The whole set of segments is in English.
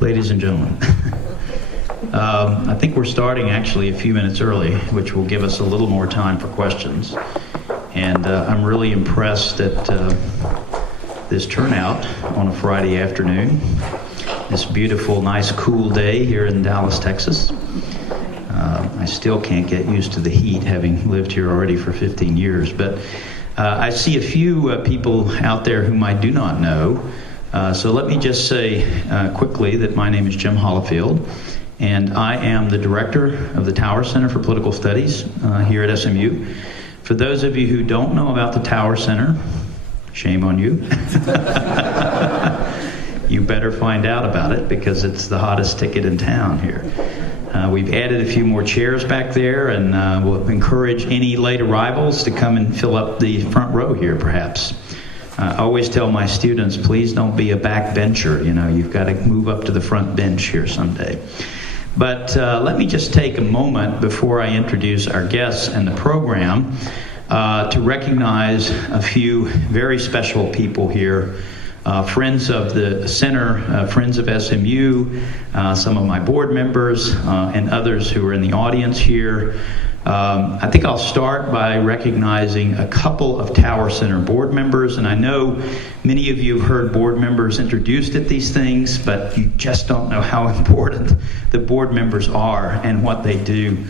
Ladies and gentlemen, I think we're starting actually a few minutes early, which will give us a little more time for questions. And I'm really impressed at this turnout on a Friday afternoon, this beautiful, nice, cool day here in Dallas, Texas. I still can't get used to the heat, having lived here already for 15 years. But I see a few people out there whom I do not know. So let me just say quickly that my name is Jim Hollifield, and I am the director of the Tower Center for Political Studies here at SMU. For those of you who don't know about the Tower Center, shame on you. You better find out about it because it's the hottest ticket in town here. We've added a few more chairs back there, and we'll encourage any late arrivals to come and fill up the front row here, perhaps. I always tell my students, please don't be a backbencher. You know, you've got to move up to the front bench here someday. But let me just take a moment before I introduce our guests and the program to recognize a few very special people here. Friends of the center, friends of SMU, some of my board members, and others who are in the audience here. I think I'll start by recognizing a couple of Tower Center board members, and I know many of you have heard board members introduced at these things, but you just don't know how important the board members are and what they do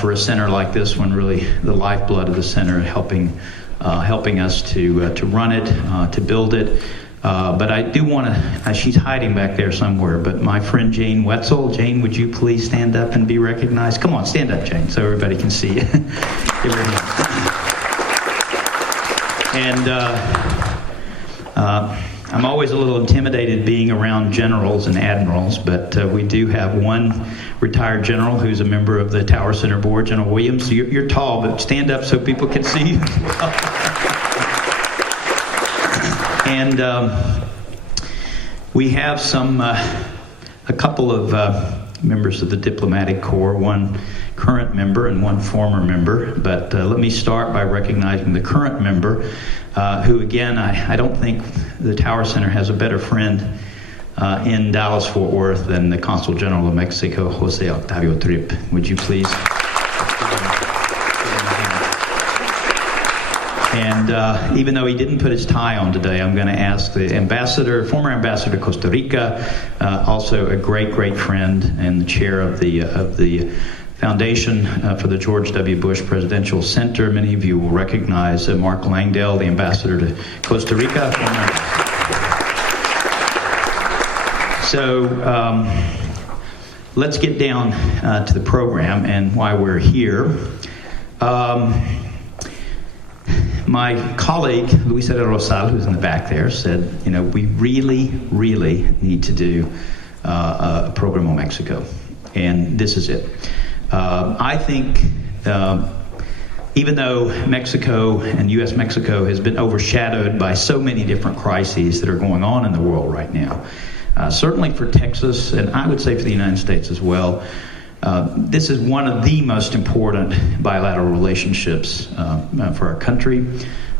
for a center like this one, really the lifeblood of the center, helping us to run it, to build it. But I do want to, she's hiding back there somewhere, but my friend Jane Wetzel. Jane, would you please stand up and be recognized? Come on, stand up, Jane, so everybody can see you. Give her a hand. And I'm always a little intimidated being around generals and admirals, but we do have one retired general who's a member of the Tower Center Board, General Williams. So you're tall, but stand up so people can see you. And we have a couple of members of the diplomatic corps, one current member and one former member. But let me start by recognizing the current member, who again, I don't think the Tower Center has a better friend in Dallas-Fort Worth than the Consul General of Mexico, Jose Octavio Tripp. Would you please? And even though he didn't put his tie on today, I'm going to ask the former ambassador to Costa Rica, also a great friend and the chair of the Foundation for the George W. Bush Presidential Center. Many of you will recognize Mark Langdale, the ambassador to Costa Rica. So let's get down to the program and why we're here. My colleague, Luisa de Rosal, who's in the back there, said, you know, we really need to do a program on Mexico. And this is it. I think even though Mexico and U.S.-Mexico has been overshadowed by so many different crises that are going on in the world right now, certainly for Texas, and I would say for the United States as well, this is one of the most important bilateral relationships for our country.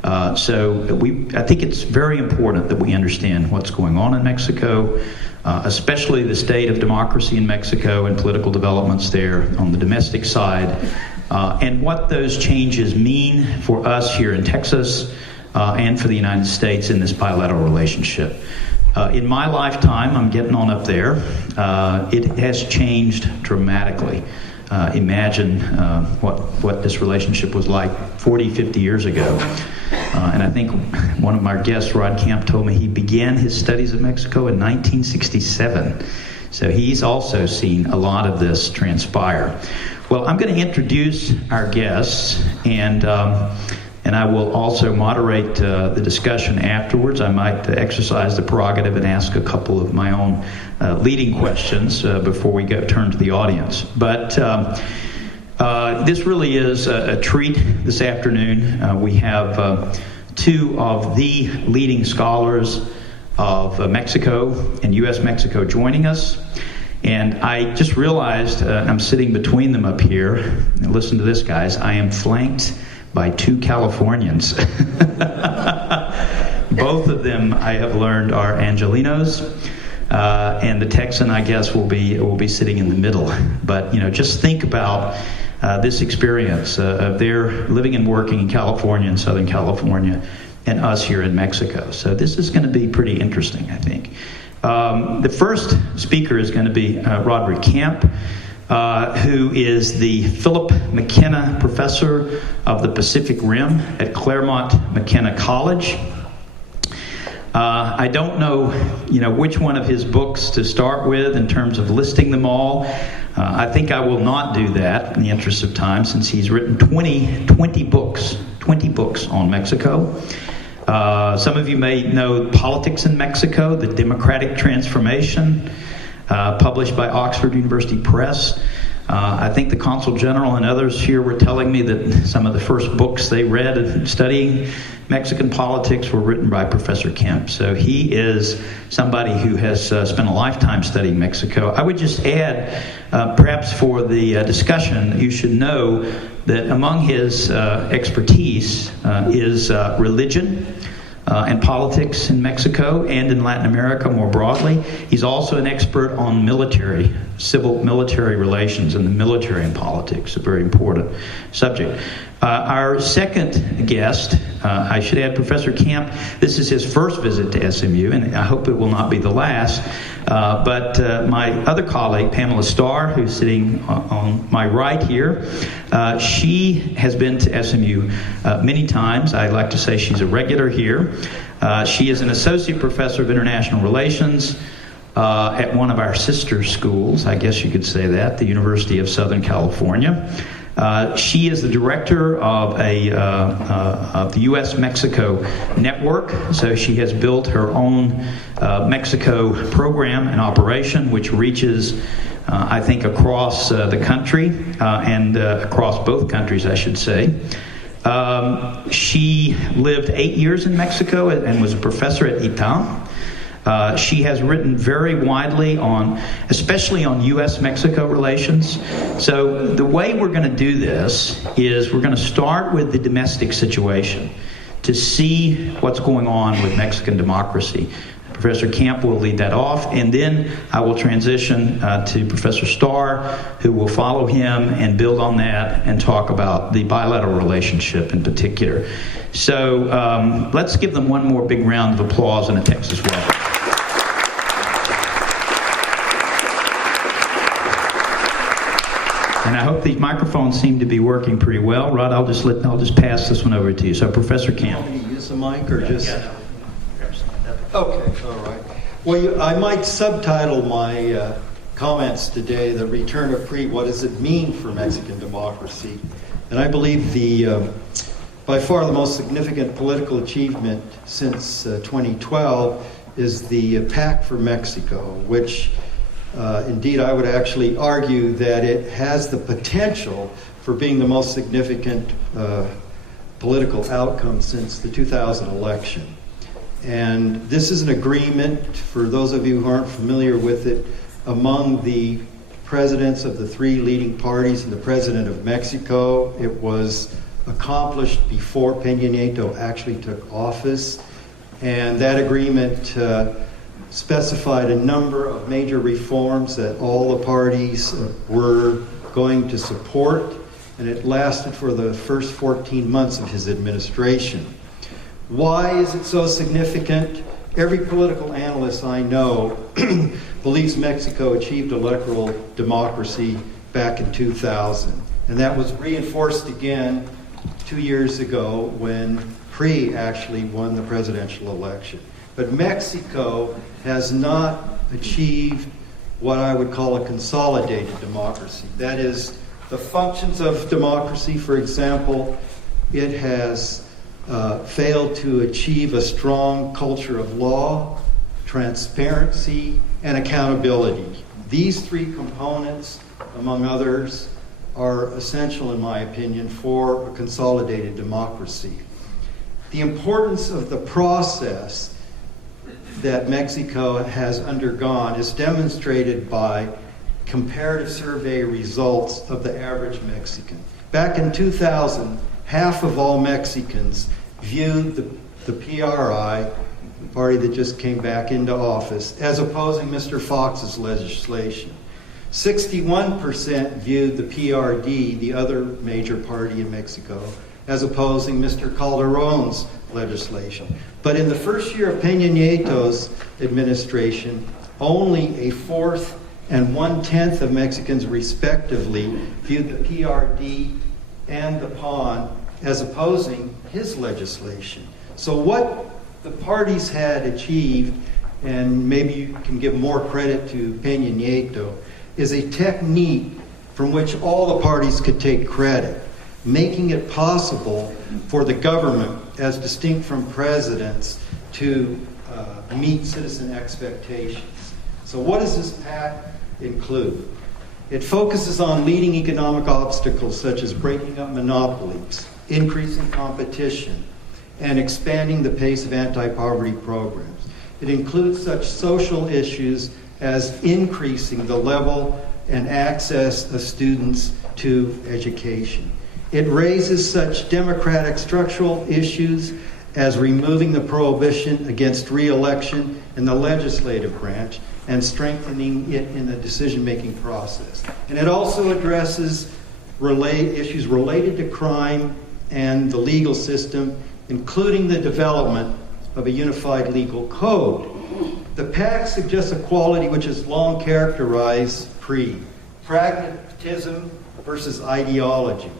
So I think it's very important that we understand what's going on in Mexico, especially the state of democracy in Mexico and political developments there on the domestic side, and what those changes mean for us here in Texas and for the United States in this bilateral relationship. In my lifetime, I'm getting on up there, it has changed dramatically. Imagine what this relationship was like 40, 50 years ago. And I think one of my guests, Rod Camp, told me he began his studies of Mexico in 1967. So he's also seen a lot of this transpire. Well, I'm going to introduce our guests, and I will also moderate the discussion afterwards. I might exercise the prerogative and ask a couple of my own leading questions before we turn to the audience. But this really is a treat this afternoon. We have two of the leading scholars of Mexico and U.S.-Mexico joining us. And I just realized I'm sitting between them up here. And listen to this, guys. I am flanked by two Californians. Both of them, I have learned, are Angelinos. and the Texan, I guess, will be sitting in the middle. But just think about this experience of their living and working in California, in Southern California, and us here in Mexico. So this is going to be pretty interesting, I think. The first speaker is going to be Roderic Camp, who is the Philip McKenna Professor of the Pacific Rim at Claremont McKenna College. I don't know, which one of his books to start with in terms of listing them all. I think I will not do that in the interest of time, since he's written 20 books on Mexico. Some of you may know Politics in Mexico, The Democratic Transformation, published by Oxford University Press. I think the Consul General and others here were telling me that some of the first books they read studying Mexican politics were written by Professor Kemp. So he is somebody who has spent a lifetime studying Mexico. I would just add, perhaps for the discussion, you should know that among his expertise is religion and politics in Mexico and in Latin America more broadly. He's also an expert on civil military relations, and the military and politics, a very important subject. Our second guest, I should add, Professor Camp, this is his first visit to SMU, and I hope it will not be the last. But my other colleague, Pamela Starr, who's sitting on my right here, she has been to SMU many times. I like to say she's a regular here. She is an associate professor of international relations at one of our sister schools, I guess you could say that, the University of Southern California. She is the director of the U.S.-Mexico network, so she has built her own Mexico program and operation, which reaches, I think, across the country and across both countries, I should say. She lived 8 years in Mexico and was a professor at ITAM. She has written very widely especially on U.S.-Mexico relations. So the way we're going to do this is we're going to start with the domestic situation to see what's going on with Mexican democracy. Professor Camp will lead that off, and then I will transition to Professor Starr, who will follow him and build on that and talk about the bilateral relationship in particular. So let's give them one more big round of applause and a Texas welcome. And I hope these microphones seem to be working pretty well. Rod, I'll just pass this one over to you. So, Professor Camp. Do you use the mic or just? Yeah, Okay, all right. Well, I might subtitle my comments today, "The Return of PRI, What Does It Mean for Mexican Democracy?" And I believe by far the most significant political achievement since 2012 is the Pact for Mexico, which indeed I would actually argue that it has the potential for being the most significant political outcome since the 2000 election. And this is an agreement, for those of you who aren't familiar with it, among the presidents of the three leading parties and the president of Mexico. It was accomplished before Peña Nieto actually took office. And that agreement specified a number of major reforms that all the parties were going to support. And it lasted for the first 14 months of his administration. Why is it so significant? Every political analyst I know believes Mexico achieved electoral democracy back in 2000. And that was reinforced again 2 years ago when PRI actually won the presidential election. But Mexico has not achieved what I would call a consolidated democracy. That is, the functions of democracy, for example, it has failed to achieve a strong culture of law, transparency, and accountability. These three components, among others, are essential, in my opinion, for a consolidated democracy. The importance of the process that Mexico has undergone is demonstrated by comparative survey results of the average Mexican. Back in 2000, half of all Mexicans viewed the PRI party that just came back into office, as opposing Mr. Fox's legislation. 61% viewed the PRD, the other major party in Mexico, as opposing Mr. Calderon's legislation. But in the first year of Peña Nieto's administration, only a fourth and 1/10 of Mexicans respectively viewed the PRD and the PAN as opposing his legislation. So what the parties had achieved, and maybe you can give more credit to Peña Nieto, is a technique from which all the parties could take credit, making it possible for the government, as distinct from presidents, to meet citizen expectations. So what does this pact include? It focuses on leading economic obstacles such as breaking up monopolies, increasing competition, and expanding the pace of anti-poverty programs. It includes such social issues as increasing the level and access of students to education. It raises such democratic structural issues as removing the prohibition against re-election in the legislative branch and strengthening it in the decision-making process. And it also addresses issues related to crime and the legal system, including the development of a unified legal code. The pact suggests a quality which has long characterized PRI: pragmatism versus ideology.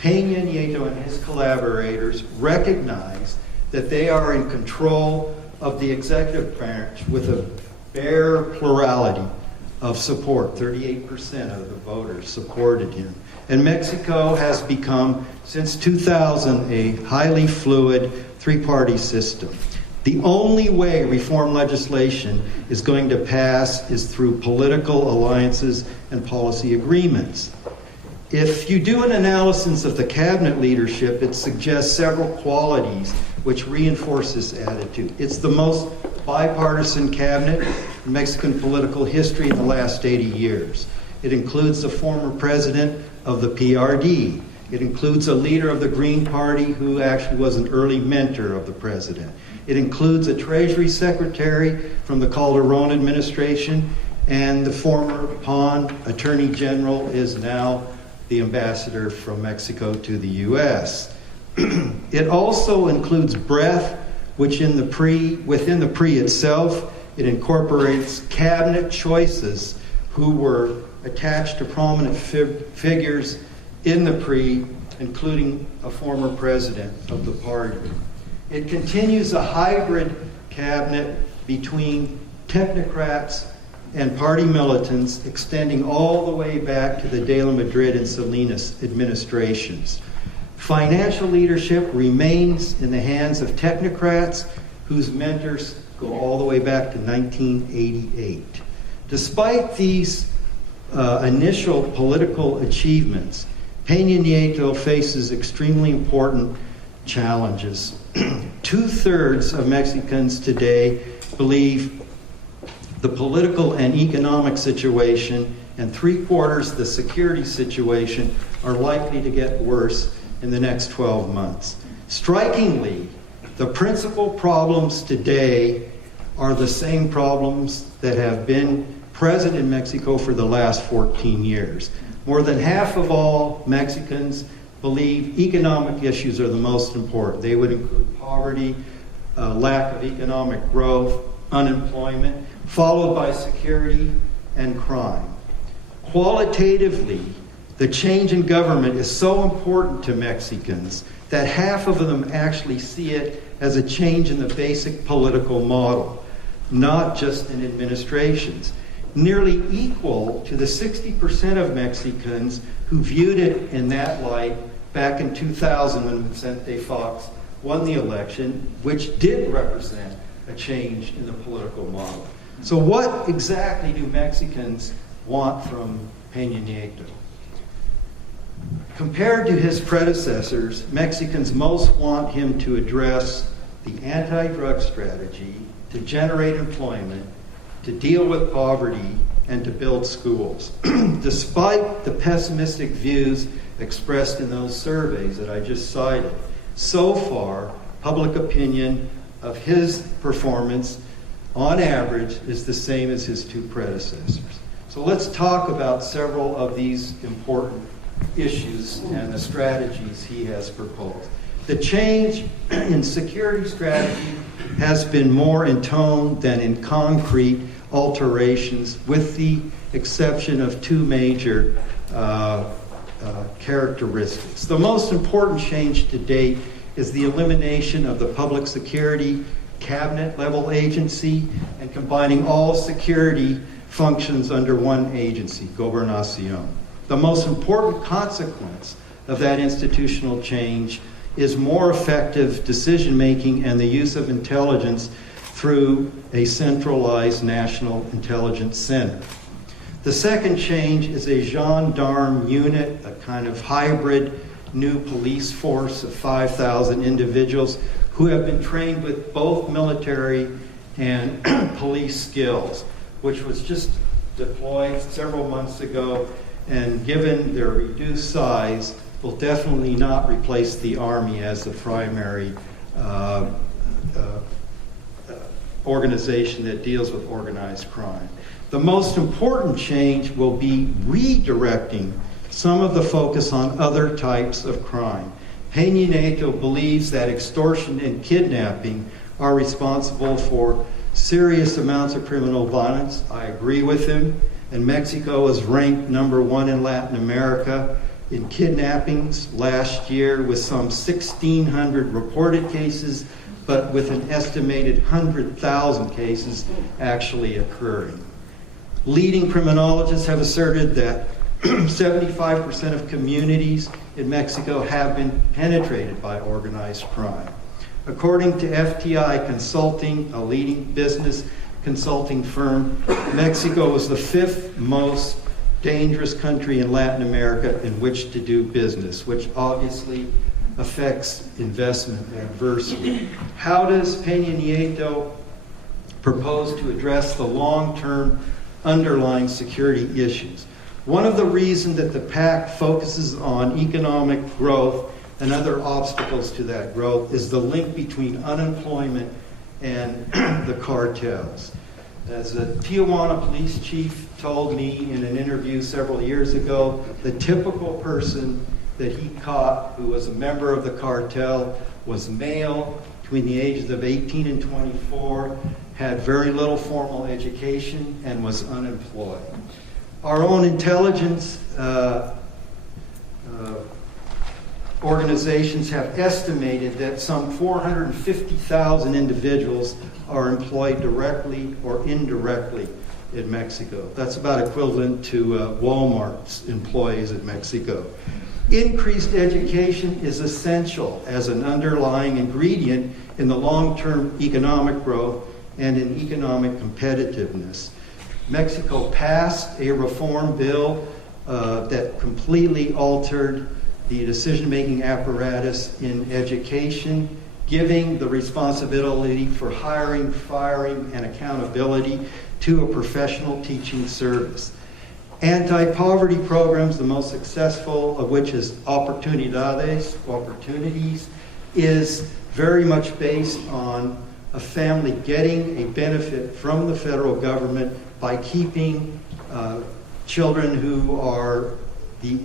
Peña Nieto and his collaborators recognize that they are in control of the executive branch with a bare plurality of support. 38% of the voters supported him. And Mexico has become, since 2000, a highly fluid three-party system. The only way reform legislation is going to pass is through political alliances and policy agreements. If you do an analysis of the cabinet leadership, it suggests several qualities which reinforce this attitude. It's the most bipartisan cabinet in Mexican political history in the last 80 years. It includes the former president of the PRD. It includes a leader of the Green Party who actually was an early mentor of the president. It includes a Treasury Secretary from the Calderon administration, and the former PAN Attorney General is now the ambassador from Mexico to the U.S. It also includes breadth, which within the PRI itself, it incorporates cabinet choices who were attached to prominent figures in the PRI, including a former president of the party. It continues a hybrid cabinet between technocrats and party militants, extending all the way back to the De La Madrid and Salinas administrations. Financial leadership remains in the hands of technocrats whose mentors go all the way back to 1988. Despite these initial political achievements, Peña Nieto faces extremely important challenges. 2/3 of Mexicans today believe the political and economic situation, and 3/4 the security situation, are likely to get worse in the next 12 months. Strikingly, the principal problems today are the same problems that have been present in Mexico for the last 14 years. More than half of all Mexicans believe economic issues are the most important. They would include poverty, lack of economic growth, unemployment, followed by security and crime. Qualitatively, the change in government is so important to Mexicans that half of them actually see it as a change in the basic political model, not just in administrations. Nearly equal to the 60% of Mexicans who viewed it in that light back in 2000 when Vicente Fox won the election, which did represent a change in the political model. So what exactly do Mexicans want from Peña Nieto? Compared to his predecessors, Mexicans most want him to address the anti-drug strategy, to generate employment, to deal with poverty, and to build schools. Despite the pessimistic views expressed in those surveys that I just cited, so far, public opinion of his performance, on average, is the same as his two predecessors. So let's talk about several of these important issues and the strategies he has proposed. The change in security strategy has been more in tone than in concrete alterations, with the exception of two major characteristics. The most important change to date is the elimination of the public security cabinet-level agency and combining all security functions under one agency, Gobernación. The most important consequence of that institutional change is more effective decision-making and the use of intelligence through a centralized National Intelligence Center. The second change is a gendarme unit, a kind of hybrid new police force of 5,000 individuals who have been trained with both military and police skills, which was just deployed several months ago, and given their reduced size, will definitely not replace the Army as the primary organization that deals with organized crime. The most important change will be redirecting some of the focus on other types of crime. Peña Nieto believes that extortion and kidnapping are responsible for serious amounts of criminal violence. I agree with him. And Mexico is ranked #1 in Latin America in kidnappings last year, with some 1,600 reported cases, but with an estimated 100,000 cases actually occurring. Leading criminologists have asserted that 75% of communities in Mexico have been penetrated by organized crime. According to FTI Consulting, a leading business consulting firm, Mexico is the 5th most dangerous country in Latin America in which to do business, which obviously affects investment adversely. How does Peña Nieto propose to address the long-term underlying security issues? One of the reasons that the PAC focuses on economic growth and other obstacles to that growth is the link between unemployment and the cartels. As a Tijuana police chief told me in an interview several years ago, the typical person that he caught who was a member of the cartel was male, between the ages of 18 and 24, had very little formal education, and was unemployed. Our own intelligence organizations have estimated that some 450,000 individuals are employed directly or indirectly in Mexico. That's about equivalent to Walmart's employees in Mexico. Increased education is essential as an underlying ingredient in the long-term economic growth and in economic competitiveness. Mexico passed a reform bill that completely altered the decision-making apparatus in education, giving the responsibility for hiring, firing, and accountability to a professional teaching service. Anti-poverty programs, the most successful of which is Opportunidades, opportunities, is very much based on a family getting a benefit from the federal government by keeping children who are the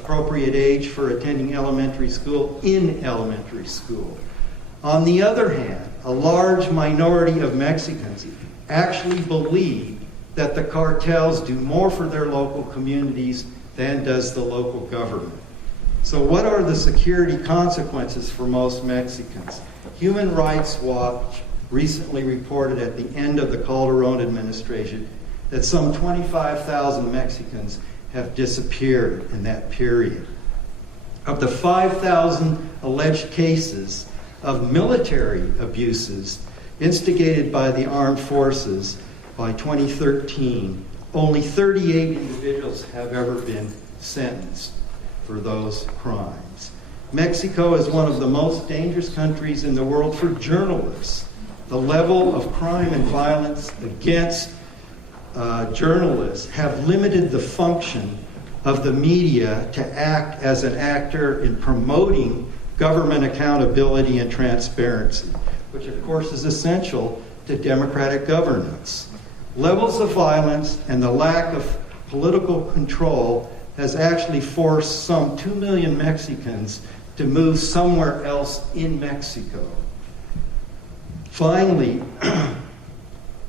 appropriate age for attending elementary school in elementary school. On the other hand, a large minority of Mexicans actually believe that the cartels do more for their local communities than does the local government. So what are the security consequences for most Mexicans? Human Rights Watch recently reported at the end of the Calderón administration that some 25,000 Mexicans have disappeared in that period. Of the 5,000 alleged cases of military abuses instigated by the armed forces by 2013, only 38 individuals have ever been sentenced for those crimes. Mexico is one of the most dangerous countries in the world for journalists. The level of crime and violence against journalists have limited the function of the media to act as an actor in promoting government accountability and transparency. which of course is essential to democratic governance. Levels of violence and the lack of political control has actually forced some 2 million Mexicans to move somewhere else in Mexico. Finally,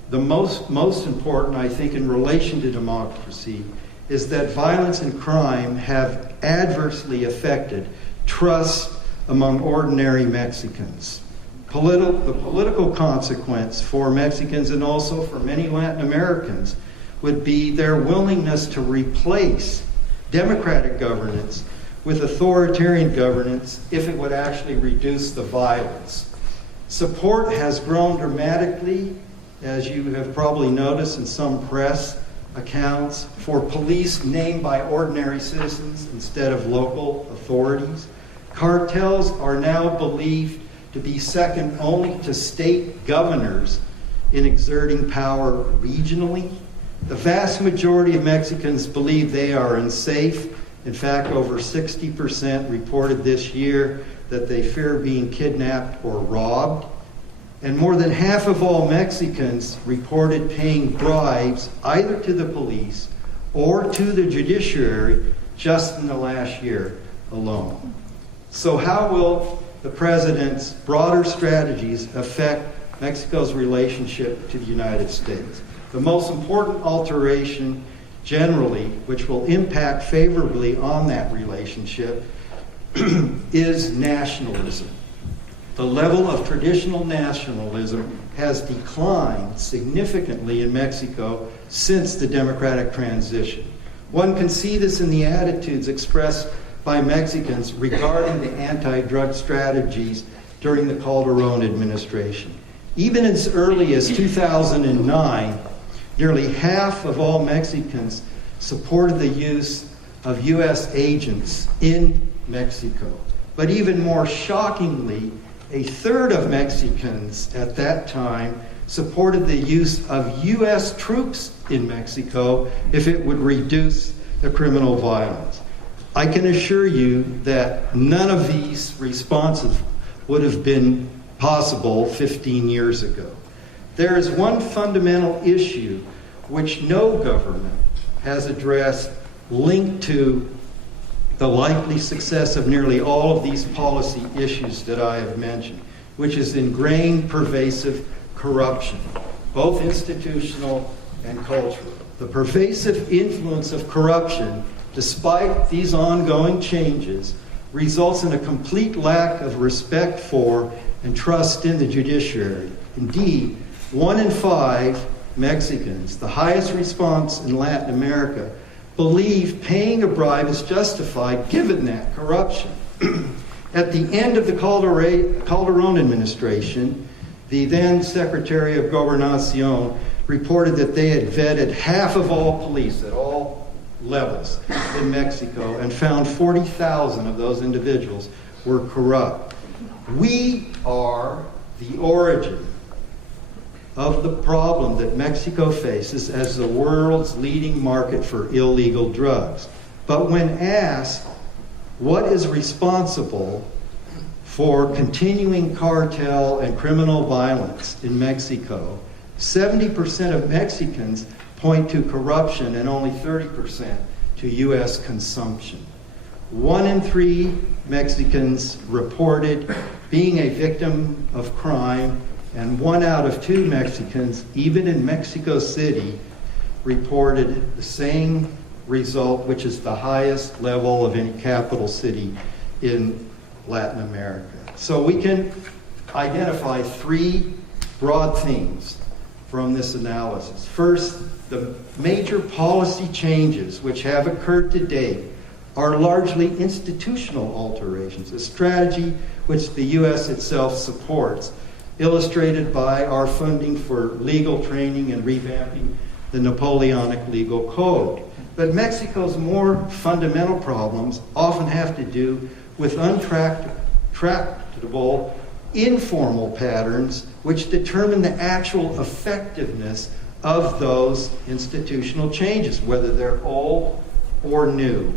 the most important, I think, in relation to democracy is that violence and crime have adversely affected trust among ordinary Mexicans. The political consequence for Mexicans and also for many Latin Americans would be their willingness to replace democratic governance with authoritarian governance if it would actually reduce the violence. Support has grown dramatically, as you have probably noticed in some press accounts, for police named by ordinary citizens instead of local authorities. Cartels are now believed to be second only to state governors in exerting power regionally. The vast majority of Mexicans believe they are unsafe. In fact, over 60% reported this year that they fear being kidnapped or robbed. And more than half of all Mexicans reported paying bribes either to the police or to the judiciary just in the last year alone. So how will the president's broader strategies affect Mexico's relationship to the United States? The most important alteration generally, which will impact favorably on that relationship, is nationalism. The level of traditional nationalism has declined significantly in Mexico since the democratic transition. One can see this in the attitudes expressed by Mexicans regarding the anti-drug strategies during the Calderon administration. Even as early as 2009, nearly half of all Mexicans supported the use of U.S. agents in Mexico. But even more shockingly, a third of Mexicans at that time supported the use of U.S. troops in Mexico if it would reduce the criminal violence. I can assure you that none of these responses would have been possible 15 years ago. There is one fundamental issue which no government has addressed linked to the likely success of nearly all of these policy issues that I have mentioned, which is ingrained, pervasive corruption, both institutional and cultural. The pervasive influence of corruption, despite these ongoing changes, results in a complete lack of respect for and trust in the judiciary. Indeed, 1 in 5 Mexicans, the highest response in Latin America, believe paying a bribe is justified given that corruption. At the end of the Calderon administration, the then Secretary of Gobernacion reported that they had vetted half of all police at all levels in Mexico and found 40,000 of those individuals were corrupt. We are the origin of the problem that Mexico faces as the world's leading market for illegal drugs. But when asked what is responsible for continuing cartel and criminal violence in Mexico, 70% of Mexicans point to corruption and only 30% to U.S. consumption. 1 in 3 Mexicans reported being a victim of crime, and 1 out of 2 Mexicans, even in Mexico City, reported the same result, which is the highest level of any capital city in Latin America. So we can identify 3 broad themes from this analysis. First, the major policy changes which have occurred to date are largely institutional alterations, a strategy which the U.S. itself supports, illustrated by our funding for legal training and revamping the Napoleonic legal code. But Mexico's more fundamental problems often have to do with untractable, informal patterns which determine the actual effectiveness of those institutional changes, whether they're old or new.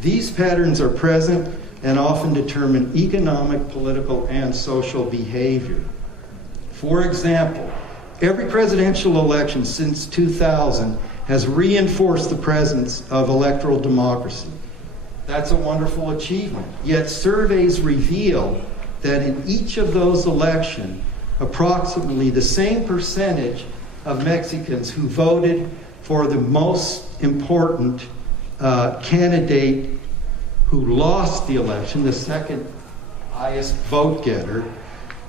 These patterns are present and often determine economic, political, and social behavior. For example, every presidential election since 2000 has reinforced the presence of electoral democracy. That's a wonderful achievement. Yet surveys reveal that in each of those elections, approximately the same percentage of Mexicans who voted for the most important candidate who lost the election, the second highest vote getter,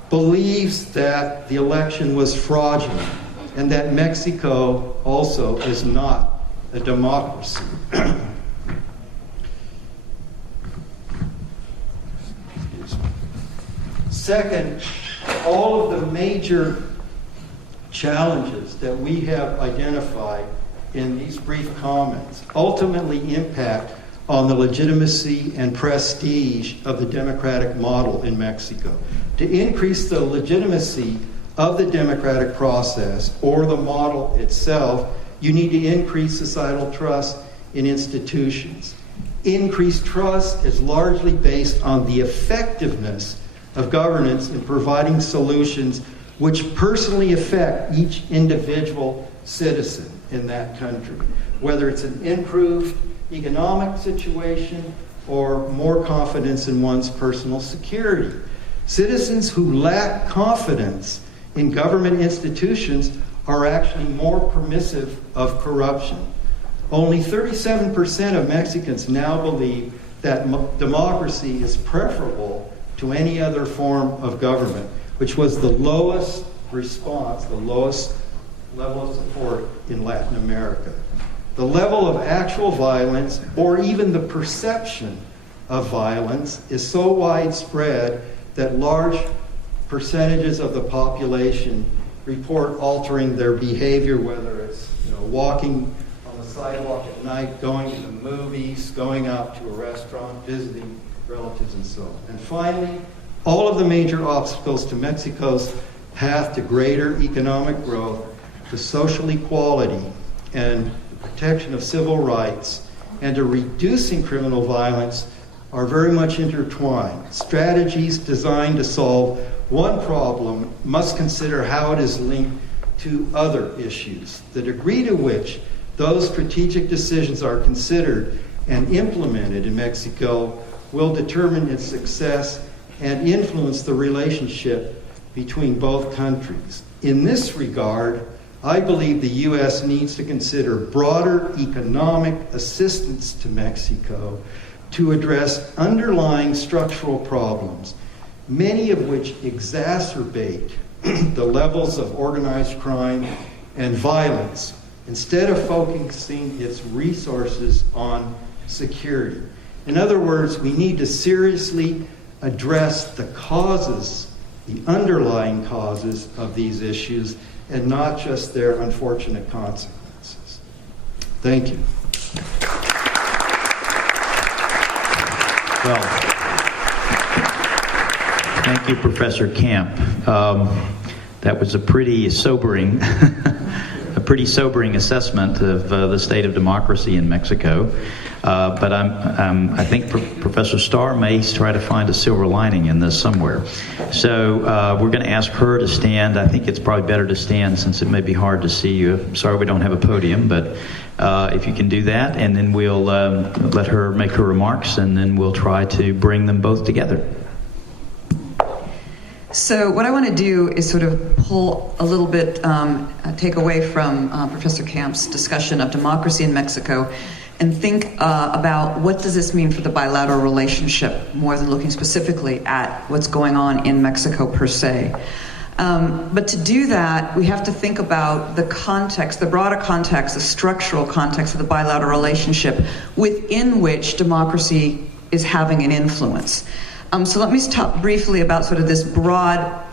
believes that the election was fraudulent and that Mexico also is not a democracy. Second, all of the major challenges that we have identified in these brief comments ultimately impact on the legitimacy and prestige of the democratic model in Mexico. To increase the legitimacy of the democratic process or the model itself, you need to increase societal trust in institutions. Increased trust is largely based on the effectiveness of governance in providing solutions which personally affect each individual citizen in that country, whether it's an improved economic situation or more confidence in one's personal security. Citizens who lack confidence in government institutions are actually more permissive of corruption. Only 37% of Mexicans now believe that democracy is preferable to any other form of government, which was the lowest response, the lowest level of support in Latin America. The level of actual violence, or even the perception of violence, is so widespread that large percentages of the population report altering their behavior, whether it's walking on the sidewalk at night, going to the movies, going out to a restaurant, visiting relatives, and so on. And finally, all of the major obstacles to Mexico's path to greater economic growth, to social equality, and protection of civil rights, and to reducing criminal violence are very much intertwined. Strategies designed to solve one problem must consider how it is linked to other issues. The degree to which those strategic decisions are considered and implemented in Mexico will determine its success and influence the relationship between both countries. In this regard, I believe the U.S. needs to consider broader economic assistance to Mexico to address underlying structural problems, many of which exacerbate the levels of organized crime and violence, instead of focusing its resources on security. In other words, we need to seriously address the causes, the underlying causes of these issues, and not just their unfortunate consequences. Thank you. Well, thank you, Professor Camp. That was a pretty sobering, assessment of the state of democracy in Mexico. But I think Professor Starr may try to find a silver lining in this somewhere. So we're going to ask her to stand. I think it's probably better to stand since it may be hard to see you. Sorry we don't have a podium, but if you can do that, and then we'll let her make her remarks, and then we'll try to bring them both together. So what I want to do is sort of pull a little bit, take away from Professor Camp's discussion of democracy in Mexico, and think about what does this mean for the bilateral relationship, more than looking specifically at what's going on in Mexico per se. But to do that, we have to think about the context, the broader context, the structural context of the bilateral relationship within which democracy is having an influence. So let me talk briefly about sort of this broad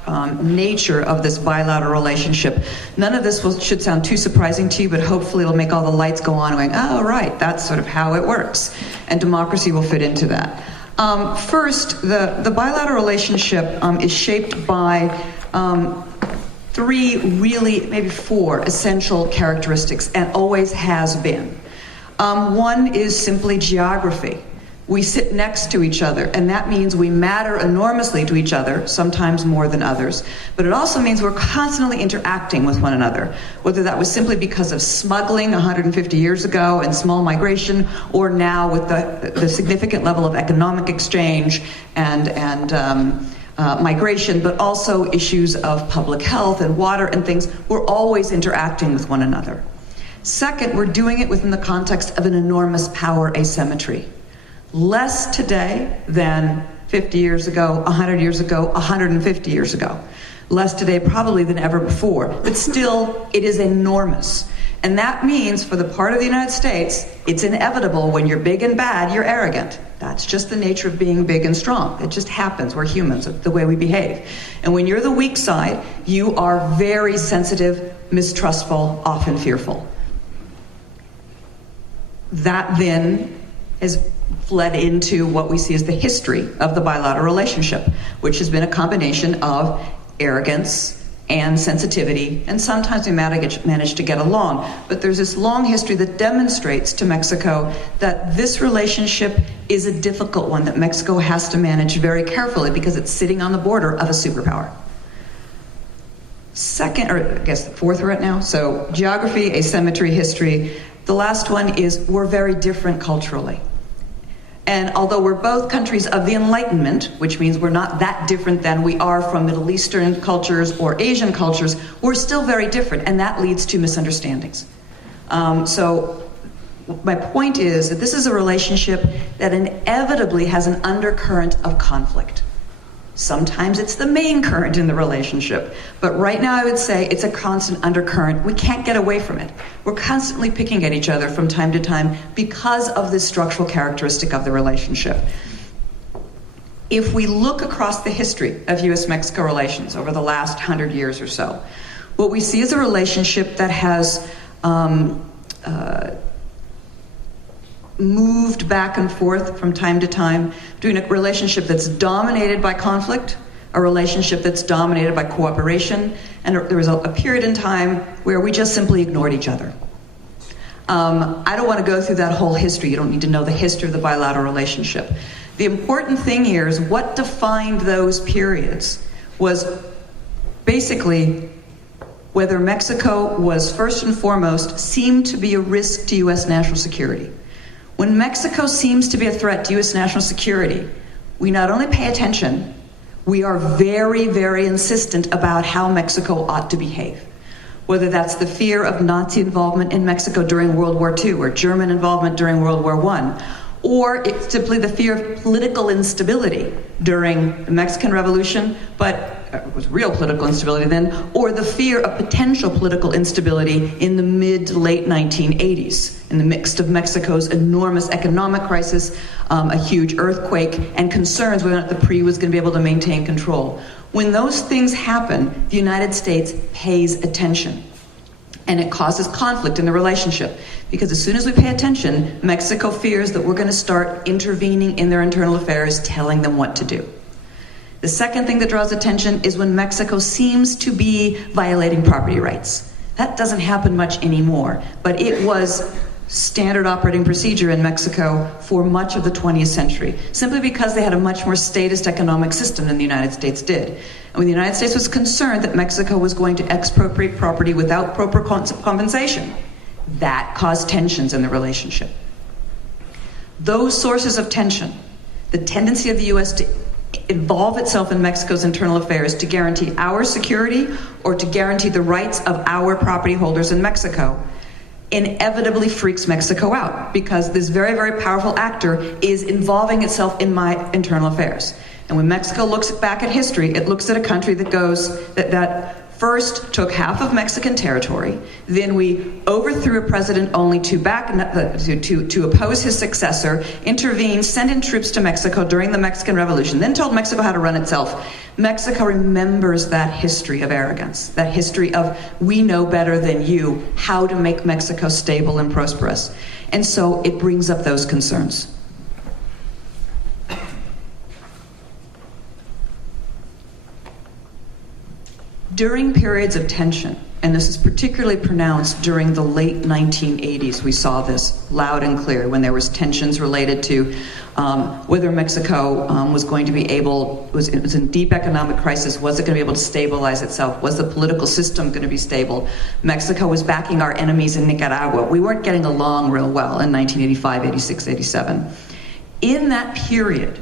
nature of this bilateral relationship. None of this should sound too surprising to you, but hopefully it'll make all the lights go on going, oh, right, that's sort of how it works. And democracy will fit into that. First, the bilateral relationship is shaped by three, really maybe four essential characteristics, and always has been. One is simply geography. We sit next to each other, and that means we matter enormously to each other, sometimes more than others. But it also means we're constantly interacting with one another, whether that was simply because of smuggling 150 years ago and small migration, or now with the significant level of economic exchange and migration, but also issues of public health and water and things. We're always interacting with one another. Second, we're doing it within the context of an enormous power asymmetry. Less today than 50 years ago, 100 years ago, 150 years ago. Less today probably than ever before, but still it is enormous. And that means for the part of the United States, it's inevitable when you're big and bad, you're arrogant. That's just the nature of being big and strong. It just happens. We're humans, the way we behave. And when you're the weak side, you are very sensitive, mistrustful, often fearful. That then has fled into what we see as the history of the bilateral relationship, which has been a combination of arrogance and sensitivity, and sometimes we manage to get along. But there's this long history that demonstrates to Mexico that this relationship is a difficult one that Mexico has to manage very carefully because it's sitting on the border of a superpower. Second, or I guess the fourth right now, so geography, asymmetry, history. The last one is we're very different culturally. And although we're both countries of the Enlightenment, which means we're not that different than we are from Middle Eastern cultures or Asian cultures, we're still very different, and that leads to misunderstandings. So my point is that this is a relationship that inevitably has an undercurrent of conflict. Sometimes it's the main current in the relationship, but right now I would say it's a constant undercurrent. We can't get away from it. We're constantly picking at each other from time to time because of this structural characteristic of the relationship. If we look across the history of U.S.-Mexico relations over the last 100 years or so, what we see is a relationship that has moved back and forth from time to time, between a relationship that's dominated by conflict, a relationship that's dominated by cooperation, and there was a period in time where we just simply ignored each other. I don't want to go through that whole history. You don't need to know the history of the bilateral relationship. The important thing here is what defined those periods was basically whether Mexico was first and foremost seemed to be a risk to U.S. national security. When Mexico seems to be a threat to U.S. national security, we not only pay attention, we are very, very insistent about how Mexico ought to behave. Whether that's the fear of Nazi involvement in Mexico during World War II, or German involvement during World War I, or it's simply the fear of political instability during the Mexican Revolution, but it was real political instability then, or the fear of potential political instability in the mid to late 1980s, in the midst of Mexico's enormous economic crisis, a huge earthquake, and concerns whether or not the PRI was going to be able to maintain control. When those things happen, the United States pays attention. And it causes conflict in the relationship. Because as soon as we pay attention, Mexico fears that we're going to start intervening in their internal affairs, telling them what to do. The second thing that draws attention is when Mexico seems to be violating property rights. That doesn't happen much anymore, but it was standard operating procedure in Mexico for much of the 20th century, simply because they had a much more statist economic system than the United States did. And when the United States was concerned that Mexico was going to expropriate property without proper compensation, that caused tensions in the relationship. Those sources of tension, the tendency of the U.S. to involve itself in Mexico's internal affairs to guarantee our security or to guarantee the rights of our property holders in Mexico, inevitably freaks Mexico out, because this very, very powerful actor is involving itself in my internal affairs. And when Mexico looks back at history, it looks at a country that that first took half of Mexican territory, then we overthrew a president only to oppose his successor, intervened, sent in troops to Mexico during the Mexican Revolution, then told Mexico how to run itself. Mexico remembers that history of arrogance, that history of we know better than you how to make Mexico stable and prosperous. And so it brings up those concerns. During periods of tension And this is particularly pronounced during the late 1980s. We saw this loud and clear when there was tensions related to whether Mexico was going to be able, it was in deep economic crisis, was it going to be able to stabilize itself? Was the political system going to be stable? Mexico was backing our enemies in Nicaragua. We weren't getting along real well in 1985, 86, 87. In that period,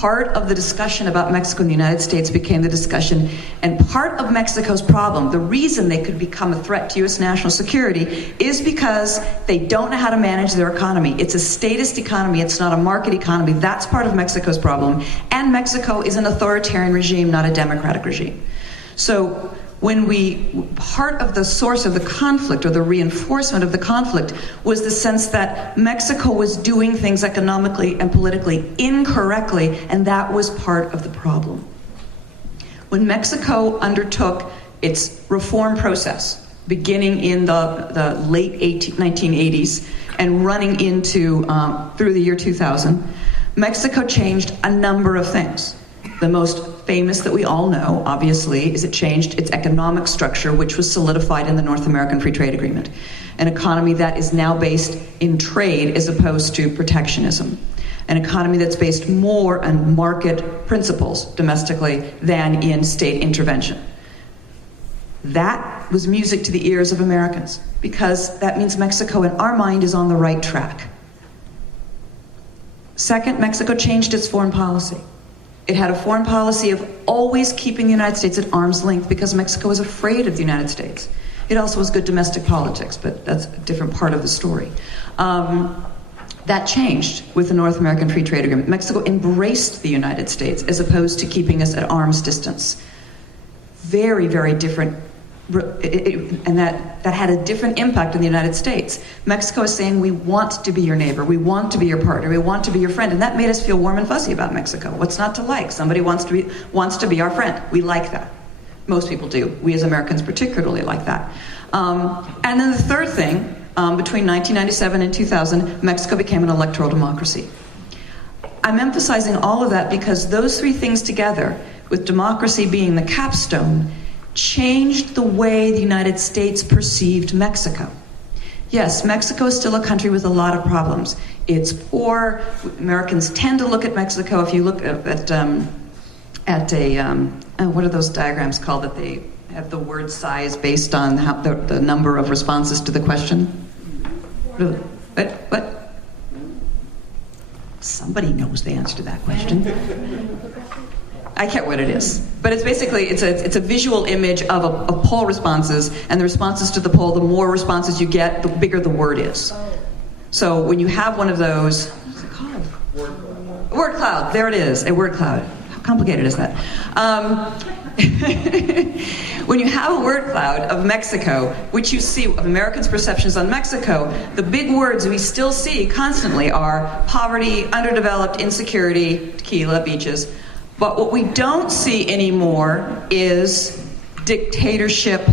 part of the discussion about Mexico and the United States became the discussion, and part of Mexico's problem, the reason they could become a threat to U.S. national security, is because they don't know how to manage their economy. It's a statist economy, it's not a market economy. That's part of Mexico's problem. And Mexico is an authoritarian regime, not a democratic regime. So part of the source of the conflict, or the reinforcement of the conflict, was the sense that Mexico was doing things economically and politically incorrectly, and that was part of the problem. When Mexico undertook its reform process, beginning in the late 1980s and running into through the year 2000, Mexico changed a number of things. The most famous that we all know, obviously, is it changed its economic structure, which was solidified in the North American Free Trade Agreement, an economy that is now based in trade as opposed to protectionism, an economy that's based more on market principles domestically than in state intervention. That was music to the ears of Americans, because that means Mexico, in our mind, is on the right track. Second, Mexico changed its foreign policy. It had a foreign policy of always keeping the United States at arm's length because Mexico was afraid of the United States. It also was good domestic politics, but that's a different part of the story. That changed with the North American Free Trade Agreement. Mexico embraced the United States as opposed to keeping us at arm's distance. Very, very different. And that had a different impact in the United States. Mexico is saying, we want to be your neighbor, we want to be your partner, we want to be your friend, and that made us feel warm and fuzzy about Mexico. What's not to like? Somebody wants to be our friend. We like that. Most people do. We as Americans particularly like that. And then the third thing, between 1997 and 2000, Mexico became an electoral democracy. I'm emphasizing all of that because those three things together, with democracy being the capstone, changed the way the United States perceived Mexico. Yes, Mexico is still a country with a lot of problems. It's poor. Americans tend to look at Mexico. If you look at what are those diagrams called that they have the word size based on the number of responses to the question? What? Somebody knows the answer to that question. I can't what it is, but it's basically it's a visual image of poll responses, and the responses to the poll, the more responses you get, the bigger the word is. So when you have one of those, what's it called? Word cloud. Word cloud. There it is, a word cloud. How complicated is that? When you have a word cloud of Mexico, which you see of Americans' perceptions on Mexico, the big words we still see constantly are poverty, underdeveloped, insecurity, tequila, beaches. But what we don't see anymore is dictatorship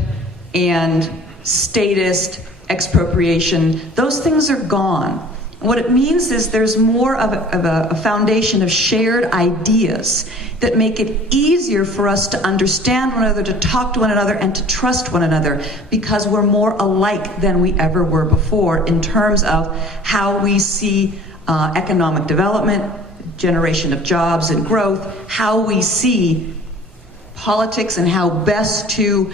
and statist expropriation. Those things are gone. What it means is there's more of a foundation of shared ideas that make it easier for us to understand one another, to talk to one another, and to trust one another, because we're more alike than we ever were before in terms of how we see economic development, generation of jobs and growth, how we see politics and how best to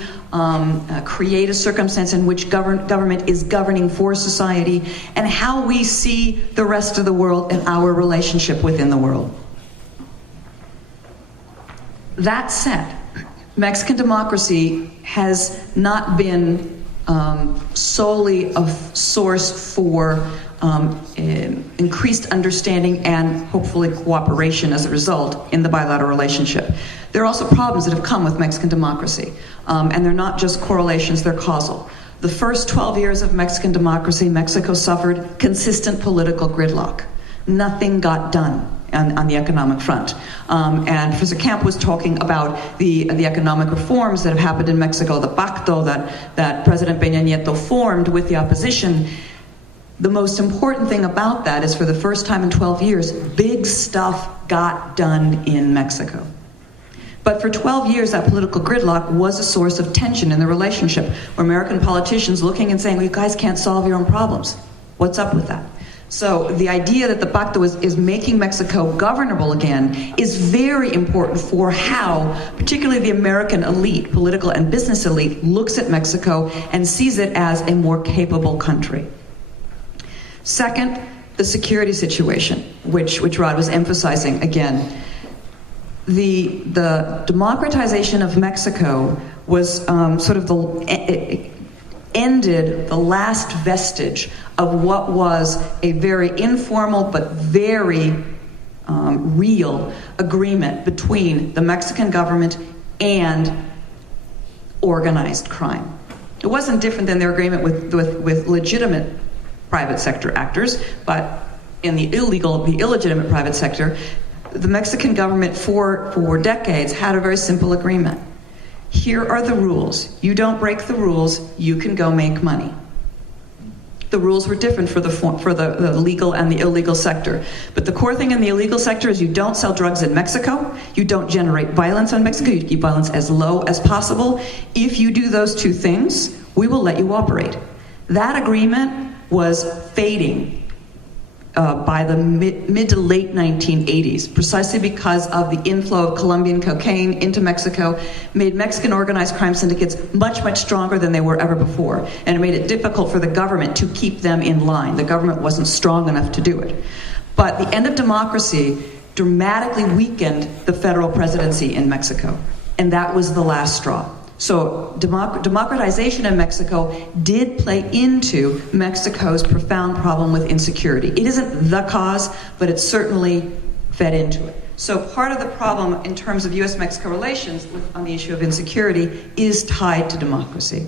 create a circumstance in which government is governing for society, and how we see the rest of the world and our relationship within the world. That said, Mexican democracy has not been solely a source for increased understanding and hopefully cooperation as a result in the bilateral relationship. There are also problems that have come with Mexican democracy, and they're not just correlations, they're causal. The first 12 years of Mexican democracy, Mexico suffered consistent political gridlock. Nothing got done on the economic front. And Professor Camp was talking about the economic reforms that have happened in Mexico, the pacto that President Peña Nieto formed with the opposition. The most important thing about that is, for the first time in 12 years, big stuff got done in Mexico. But for 12 years, that political gridlock was a source of tension in the relationship, where American politicians looking and saying, well, you guys can't solve your own problems. What's up with that? So the idea that the pacto is making Mexico governable again is very important for how, particularly the American elite, political and business elite, looks at Mexico and sees it as a more capable country. Second, the security situation, which Rod was emphasizing again. The democratization of Mexico was ended the last vestige of what was a very informal but very real agreement between the Mexican government and organized crime. It wasn't different than their agreement with legitimate private sector actors, but in the illegitimate private sector, the Mexican government for decades had a very simple agreement. Here are the rules. You don't break the rules, you can go make money. The rules were different for the legal and the illegal sector. But the core thing in the illegal sector is you don't sell drugs in Mexico, you don't generate violence in Mexico, you keep violence as low as possible. If you do those two things, we will let you operate. That agreement was fading by the mid to late 1980s, precisely because of the inflow of Colombian cocaine into Mexico, made Mexican organized crime syndicates much, much stronger than they were ever before. And it made it difficult for the government to keep them in line. The government wasn't strong enough to do it. But the end of democracy dramatically weakened the federal presidency in Mexico. And that was the last straw. So democratization in Mexico did play into Mexico's profound problem with insecurity. It isn't the cause, but it certainly fed into it. So part of the problem in terms of U.S.-Mexico relations on the issue of insecurity is tied to democracy.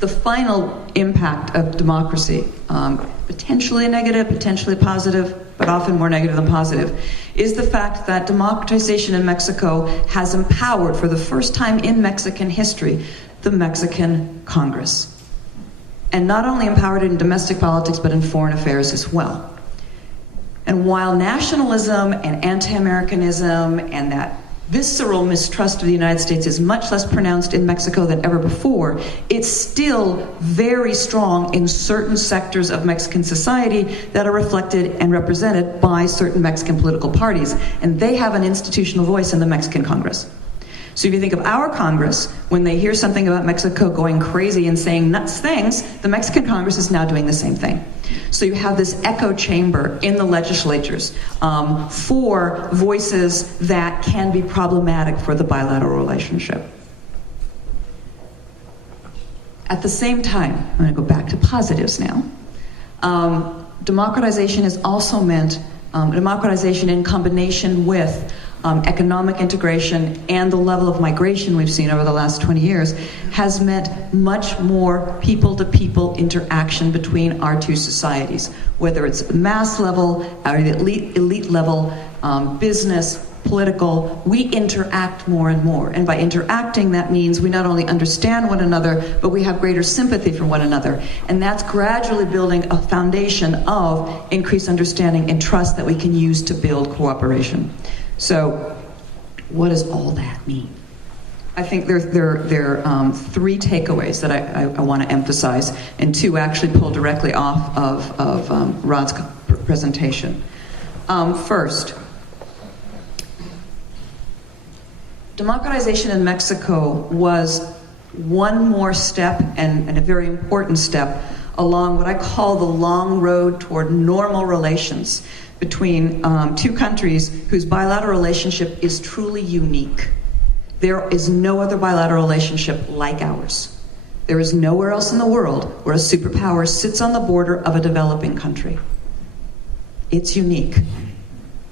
The final impact of democracy, potentially negative, potentially positive, but often more negative than positive, is the fact that democratization in Mexico has empowered, for the first time in Mexican history, the Mexican Congress. And not only empowered it in domestic politics, but in foreign affairs as well. And while nationalism and anti-Americanism and that visceral mistrust of the United States is much less pronounced in Mexico than ever before, it's still very strong in certain sectors of Mexican society that are reflected and represented by certain Mexican political parties, and they have an institutional voice in the Mexican Congress. So if you think of our Congress, when they hear something about Mexico going crazy and saying nuts things, the Mexican Congress is now doing the same thing. So you have this echo chamber in the legislatures for voices that can be problematic for the bilateral relationship. At the same time, I'm going to go back to positives now. Democratization has also meant democratization in combination with economic integration and the level of migration we've seen over the last 20 years has meant much more people-to-people interaction between our two societies, whether it's mass level, or the elite level, business, political. We interact more and more. And by interacting, that means we not only understand one another, but we have greater sympathy for one another. And that's gradually building a foundation of increased understanding and trust that we can use to build cooperation. So, what does all that mean? I think there are three takeaways that I want to emphasize, and two actually pull directly off of Rod's presentation. First, democratization in Mexico was one more step, and a very important step, along what I call the long road toward normal relations between two countries whose bilateral relationship is truly unique. There is no other bilateral relationship like ours. There is nowhere else in the world where a superpower sits on the border of a developing country. It's unique.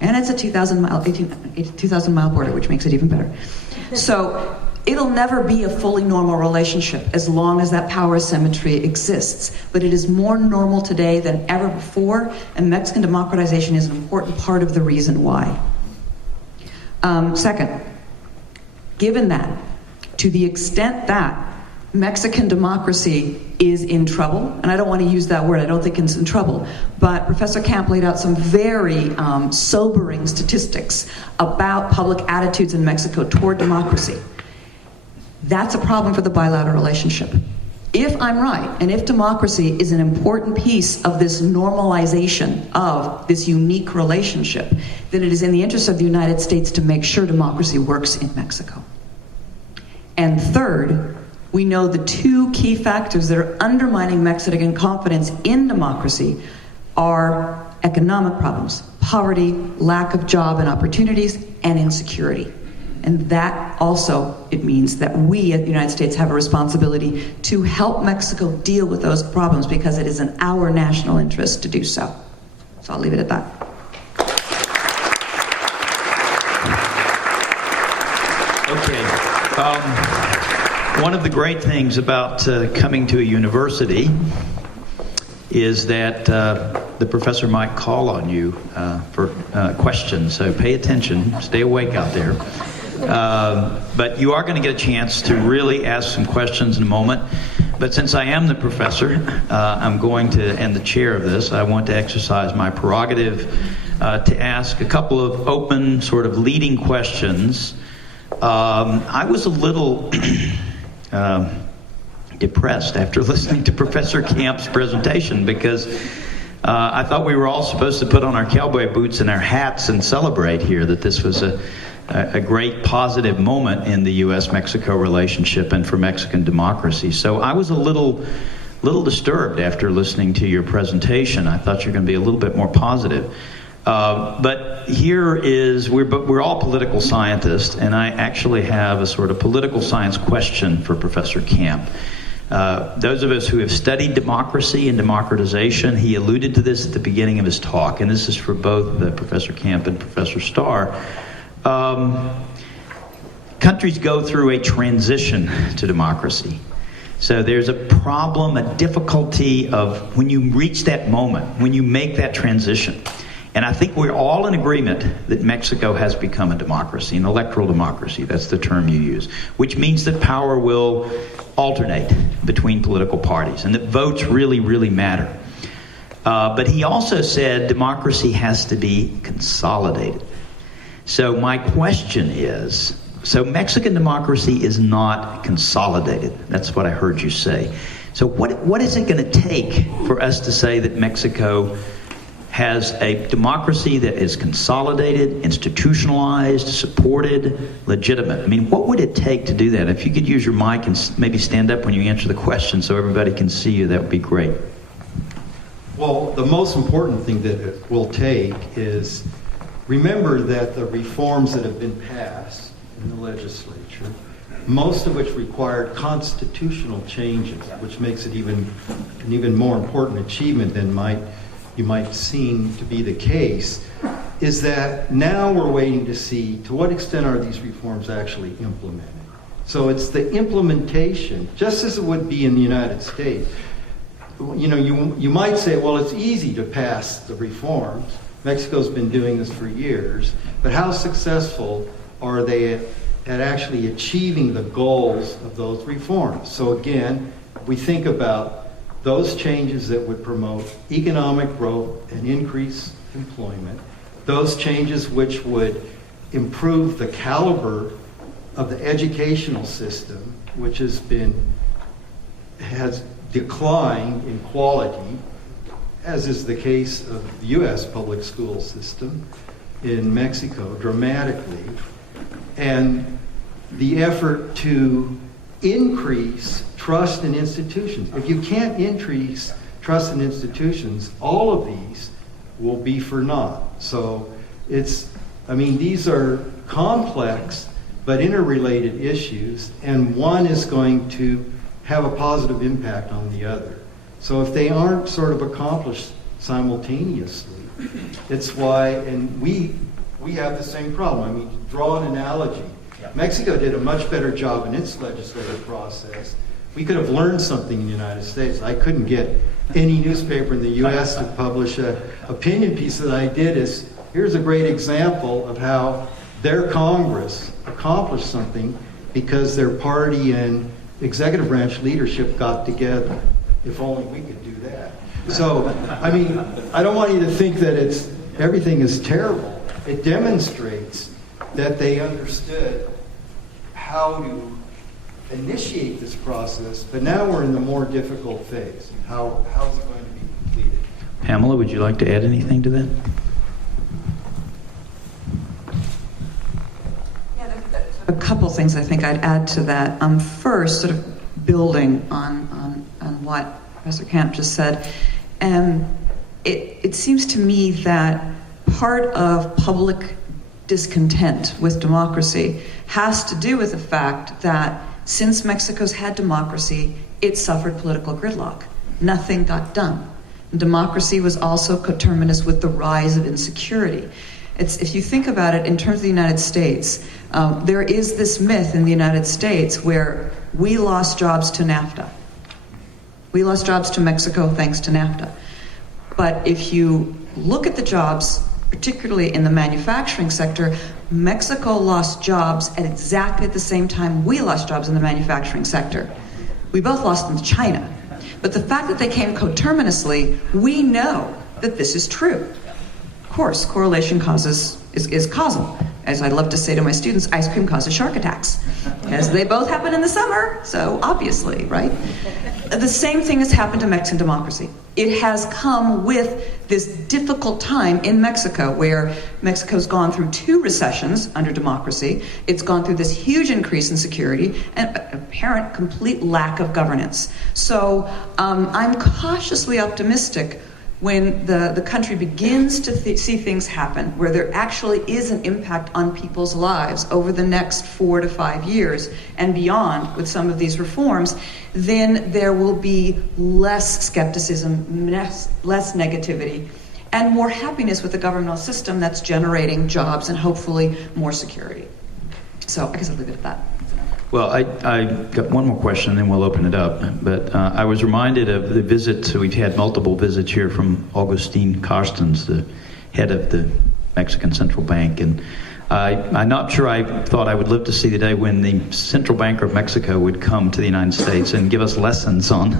And it's a 2,000-mile border, which makes it even better. So it'll never be a fully normal relationship as long as that power asymmetry exists. But it is more normal today than ever before, and Mexican democratization is an important part of the reason why. Second, given that, to the extent that Mexican democracy is in trouble, and I don't want to use that word, I don't think it's in trouble, but Professor Camp laid out some very sobering statistics about public attitudes in Mexico toward democracy. That's a problem for the bilateral relationship. If I'm right, and if democracy is an important piece of this normalization of this unique relationship, then it is in the interest of the United States to make sure democracy works in Mexico. And third, we know the two key factors that are undermining Mexican confidence in democracy are economic problems, poverty, lack of job and opportunities, and insecurity. And that also, it means that we at the United States have a responsibility to help Mexico deal with those problems because it is in our national interest to do so. So I'll leave it at that. Okay. One of the great things about coming to a university is that the professor might call on you for questions. So pay attention, stay awake out there. But you are going to get a chance to really ask some questions in a moment. But since I am the professor, I'm going to, and the chair of this, I want to exercise my prerogative to ask a couple of open, sort of leading questions. I was a little depressed after listening to Professor Camp's presentation because I thought we were all supposed to put on our cowboy boots and our hats and celebrate here, that this was a great positive moment in the U.S.-Mexico relationship and for Mexican democracy. So I was a little disturbed after listening to your presentation. I thought you were going to be a little bit more positive. But here is, we're all political scientists, and I actually have a sort of political science question for Professor Camp. Those of us who have studied democracy and democratization, he alluded to this at the beginning of his talk, and this is for both Professor Camp and Professor Starr. Countries go through a transition to democracy. So there's a problem, a difficulty of when you reach that moment, when you make that transition. And I think we're all in agreement that Mexico has become a democracy, an electoral democracy, that's the term you use, which means that power will alternate between political parties and that votes really, really matter. But he also said democracy has to be consolidated. So my question is, so Mexican democracy is not consolidated. That's what I heard you say. So what is it going to take for us to say that Mexico has a democracy that is consolidated, institutionalized, supported, legitimate? I mean, what would it take to do that? If you could use your mic and maybe stand up when you answer the question so everybody can see you, that would be great. Well, the most important thing that it will take is remember that the reforms that have been passed in the legislature, most of which required constitutional changes, which makes it an even more important achievement than you might seem to be the case, is that now we're waiting to see to what extent are these reforms actually implemented. So it's the implementation, just as it would be in the United States. You know, you might say, well, it's easy to pass the reforms. Mexico's been doing this for years, but how successful are they at actually achieving the goals of those reforms? So again, we think about those changes that would promote economic growth and increase employment, those changes which would improve the caliber of the educational system, which has declined in quality, as is the case of the U.S. public school system in Mexico dramatically, and the effort to increase trust in institutions. If you can't increase trust in institutions, all of these will be for naught. So these are complex but interrelated issues, and one is going to have a positive impact on the other. So if they aren't sort of accomplished simultaneously, it's why, and we have the same problem. I mean, to draw an analogy, Mexico did a much better job in its legislative process. We could have learned something in the United States. I couldn't get any newspaper in the U.S. to publish an opinion piece that I did. Here's a great example of how their Congress accomplished something because their party and executive branch leadership got together. If only we could do that. So, I mean, I don't want you to think that everything is terrible. It demonstrates that they understood how to initiate this process, but now we're in the more difficult phase. How's it going to be completed? Pamela, would you like to add anything to that? A couple things I think I'd add to that. First, sort of building on what Professor Camp just said, it seems to me that part of public discontent with democracy has to do with the fact that since Mexico's had democracy, it suffered political gridlock. Nothing got done. Democracy was also coterminous with the rise of insecurity. If you think about it in terms of the United States, there is this myth in the United States where we lost jobs to NAFTA. We lost jobs to Mexico thanks to NAFTA. But if you look at the jobs, particularly in the manufacturing sector, Mexico lost jobs at exactly the same time we lost jobs in the manufacturing sector. We both lost them to China. But the fact that they came coterminously, we know that this is true. Of course, correlation is causal. As I love to say to my students, ice cream causes shark attacks. Because they both happen in the summer, so obviously, right? The same thing has happened to Mexican democracy. It has come with this difficult time in Mexico, where Mexico's gone through 2 recessions under democracy. It's gone through this huge increase in security and apparent complete lack of governance. So I'm cautiously optimistic when the country begins to see things happen, where there actually is an impact on people's lives over the next 4 to 5 years and beyond with some of these reforms, then there will be less skepticism, less negativity, and more happiness with the governmental system that's generating jobs and hopefully more security. So I guess I'll leave it at that. Well, I got one more question, and then we'll open it up. But I was reminded of the visit. So we've had multiple visits here from Augustin Carstens, the head of the Mexican Central Bank. And I'm not sure I thought I would live to see the day when the Central Banker of Mexico would come to the United States and give us lessons on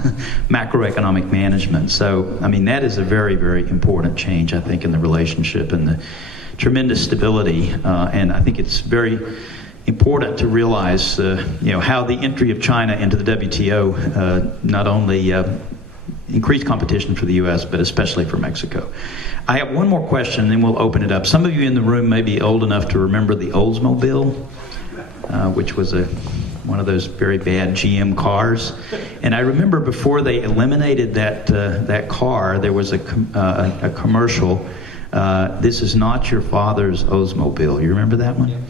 macroeconomic management. So, I mean, that is a very, very important change, I think, in the relationship and the tremendous stability. And I think it's very important to realize, how the entry of China into the WTO not only increased competition for the U.S., but especially for Mexico. I have one more question, and then we'll open it up. Some of you in the room may be old enough to remember the Oldsmobile, which was one of those very bad GM cars. And I remember before they eliminated that car, there was a commercial. This is not your father's Oldsmobile. You remember that one?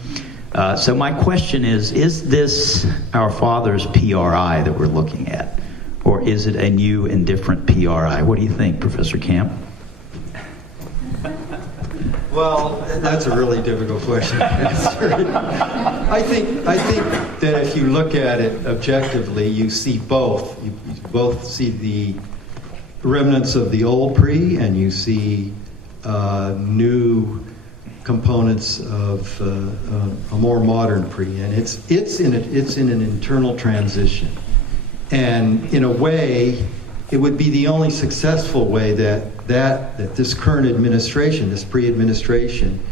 So my question is this our father's PRI that we're looking at? Or is it a new and different PRI? What do you think, Professor Camp? Well, that's a really difficult question to answer. I think that if you look at it objectively, you see both. You both see the remnants of the old PRI, and you see new components of a more modern PRI, and it's in an internal transition. And in a way, it would be the only successful way that this current administration, this PRI administration,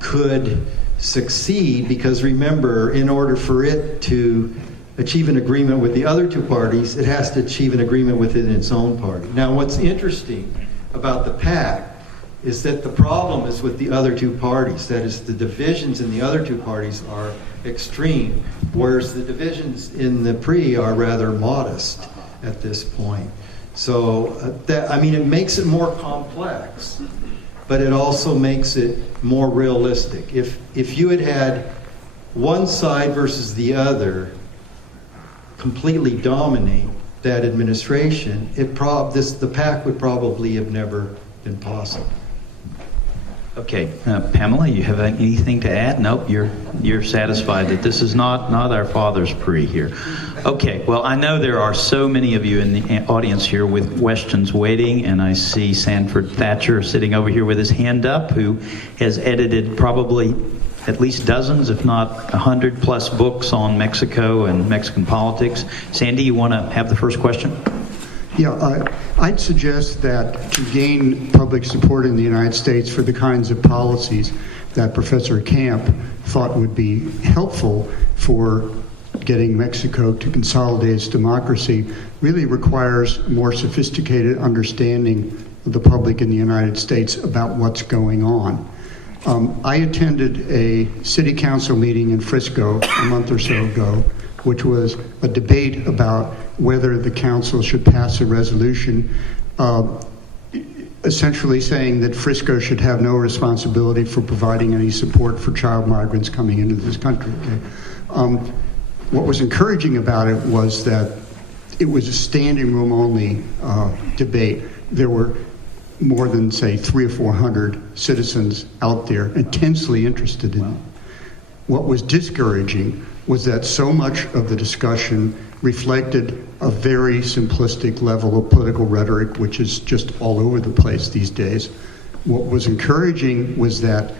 could succeed, because remember, in order for it to achieve an agreement with the other 2 parties, it has to achieve an agreement within its own party. Now, what's interesting about the pact is that the problem is with the other 2 parties. That is, the divisions in the other 2 parties are extreme, whereas the divisions in the PRI are rather modest at this point. So, it makes it more complex, but it also makes it more realistic. If you had one side versus the other completely dominate that administration, the pact would probably have never been possible. Okay, Pamela, you have anything to add? Nope, you're satisfied that this is not our father's PRI here. Okay, well, I know there are so many of you in the audience here with questions waiting, and I see Sanford Thatcher sitting over here with his hand up, who has edited probably at least dozens, if not 100+ books on Mexico and Mexican politics. Sandy, you want to have the first question? Yeah, I'd suggest that to gain public support in the United States for the kinds of policies that Professor Camp thought would be helpful for getting Mexico to consolidate its democracy really requires more sophisticated understanding of the public in the United States about what's going on. I attended a city council meeting in Frisco a month or so ago, which was a debate about whether the council should pass a resolution essentially saying that Frisco should have no responsibility for providing any support for child migrants coming into this country. Okay? What was encouraging about it was that it was a standing room only debate. There were more than, say, 300 or 400 citizens out there intensely interested in it. What was discouraging was that so much of the discussion reflected a very simplistic level of political rhetoric, which is just all over the place these days. What was encouraging was that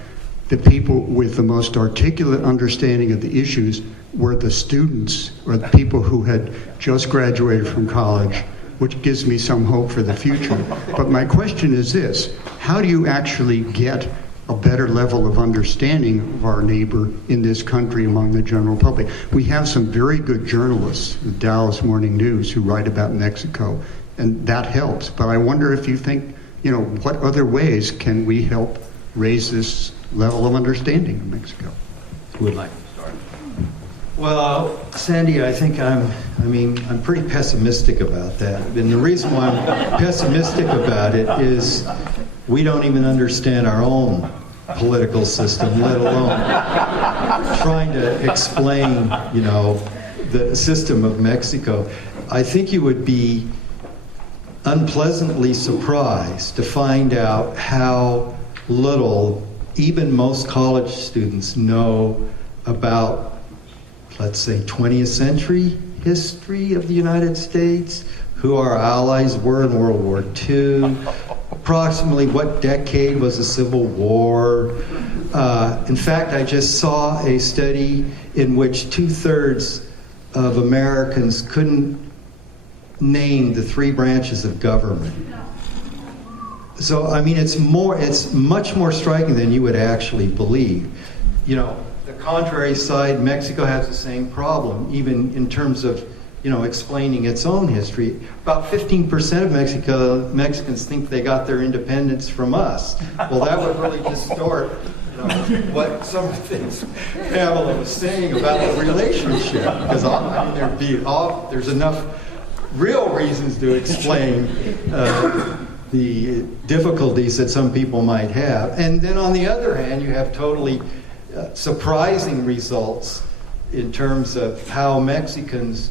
the people with the most articulate understanding of the issues were the students or the people who had just graduated from college, which gives me some hope for the future. But my question is this: how do you actually get a better level of understanding of our neighbor in this country among the general public? We have some very good journalists, the Dallas Morning News, who write about Mexico, and that helps. But I wonder if you think, what other ways can we help raise this level of understanding of Mexico? Who would like to start? Well, Sandy, I think I'm pretty pessimistic about that. And the reason why I'm pessimistic about it is we don't even understand our own political system, let alone trying to explain, the system of Mexico. I think you would be unpleasantly surprised to find out how little even most college students know about, let's say, 20th century history of the United States, who our allies were in World War II, approximately what decade was the Civil War. In fact, I just saw a study in which 2/3 of Americans couldn't name the 3 branches of government. So, it's much more striking than you would actually believe. The contrary side, Mexico has the same problem, even in terms of, explaining its own history. About 15% of Mexicans think they got their independence from us. Well, that would really distort, what some of the things Pamela was saying about the relationship, because there's enough real reasons to explain the difficulties that some people might have. And then on the other hand, you have totally surprising results in terms of how Mexicans,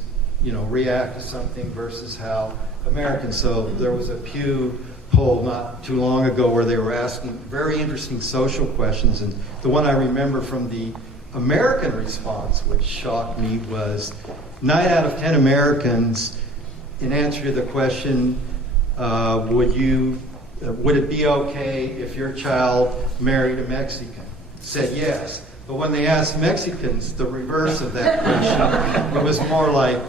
react to something versus how Americans. So there was a Pew poll not too long ago where they were asking very interesting social questions, and the one I remember from the American response, which shocked me, was 9 out of 10 Americans, in answer to the question, would it be okay if your child married a Mexican, said yes. But when they asked Mexicans the reverse of that question, it was more like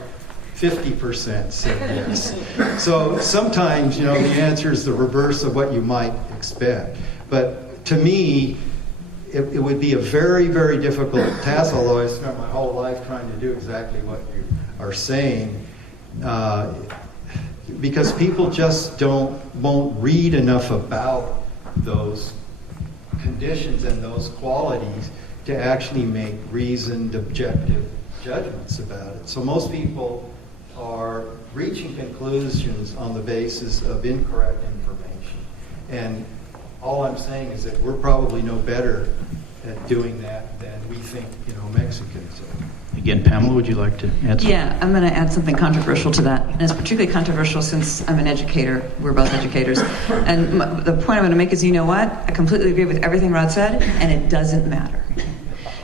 50% said yes. So sometimes, the answer is the reverse of what you might expect. But to me, it would be a very, very difficult task, although I spent my whole life trying to do exactly what you are saying, because people just won't read enough about those conditions and those qualities to actually make reasoned, objective judgments about it. So most people are reaching conclusions on the basis of incorrect information. And all I'm saying is that we're probably no better at doing that than we think, Mexicans are. Again, Pamela, would you like to add something? Yeah, I'm going to add something controversial to that. And it's particularly controversial since I'm an educator. We're both educators. And the point I'm going to make is, I completely agree with everything Rod said, and it doesn't matter.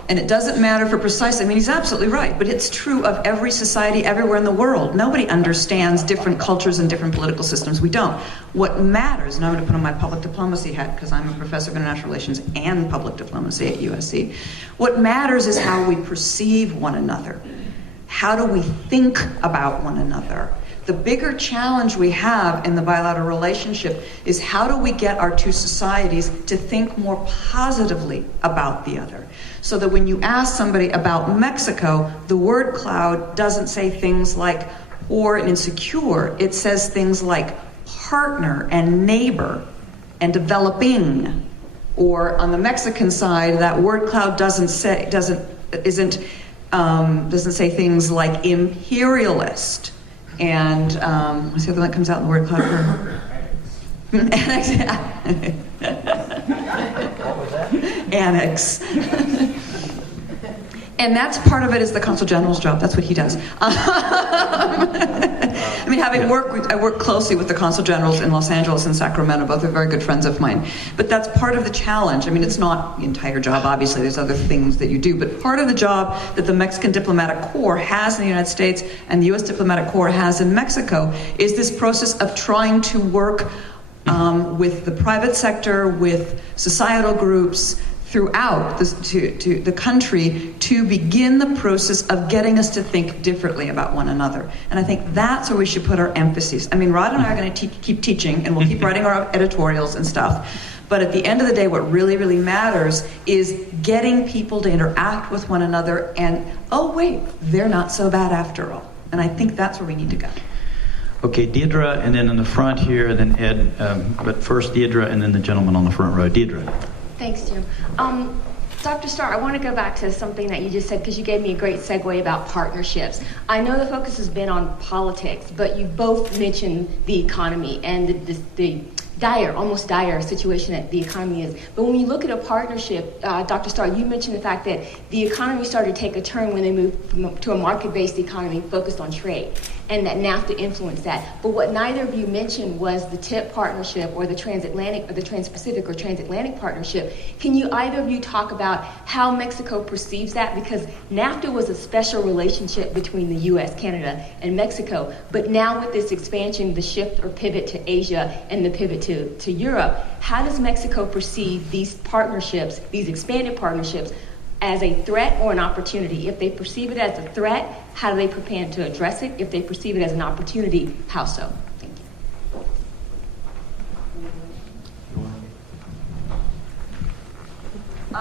And it doesn't matter for precisely, I mean, he's absolutely right, but it's true of every society everywhere in the world. Nobody understands different cultures and different political systems. We don't. What matters, and I'm going to put on my public diplomacy hat because I'm a professor of international relations and public diplomacy at USC. What matters is how we perceive one another. How do we think about one another? The bigger challenge we have in the bilateral relationship is how do we get our two societies to think more positively about the other? So that when you ask somebody about Mexico, the word cloud doesn't say things like poor and insecure. It says things like partner and neighbor and developing. Or on the Mexican side, that word cloud doesn't say things like imperialist. And what's the other one that comes out in the word cloud? Annex. What was that? Annex. And that's part of it is the Consul General's job. That's what he does. I mean, I work closely with the Consul Generals in Los Angeles and Sacramento. Both are very good friends of mine. But that's part of the challenge. I mean, it's not the entire job, obviously. There's other things that you do. But part of the job that the Mexican Diplomatic Corps has in the United States and the U.S. Diplomatic Corps has in Mexico is this process of trying to work with the private sector, with societal groups, throughout the country to begin the process of getting us to think differently about one another. And I think that's where we should put our emphasis. I mean, Rod and I are going to keep teaching, and we'll keep writing our editorials and stuff. But at the end of the day, what really, really matters is getting people to interact with one another and, oh, wait, they're not so bad after all. And I think that's where we need to go. Okay, Deirdre, and then in the front here, then Ed. But first Deirdre, and then the gentleman on the front row. Deirdre. Thanks, Jim. Dr. Starr, I want to go back to something that you just said because you gave me a great segue about partnerships. I know the focus has been on politics, but you both mentioned the economy and the almost dire situation that the economy is. But when you look at a partnership, Dr. Starr, you mentioned the fact that the economy started to take a turn when they moved to a market-based economy focused on trade, and that NAFTA influenced that. But what neither of you mentioned was the TIP partnership or the Trans-Atlantic or the Trans-Pacific or Transatlantic partnership. Can you either of you talk about how Mexico perceives that? Because NAFTA was a special relationship between the U.S., Canada, and Mexico. But now with this expansion, the shift or pivot to Asia and the pivot to Europe, how does Mexico perceive these partnerships, these expanded partnerships, as a threat or an opportunity? If they perceive it as a threat, how do they prepare to address it? If they perceive it as an opportunity, how so? Thank you.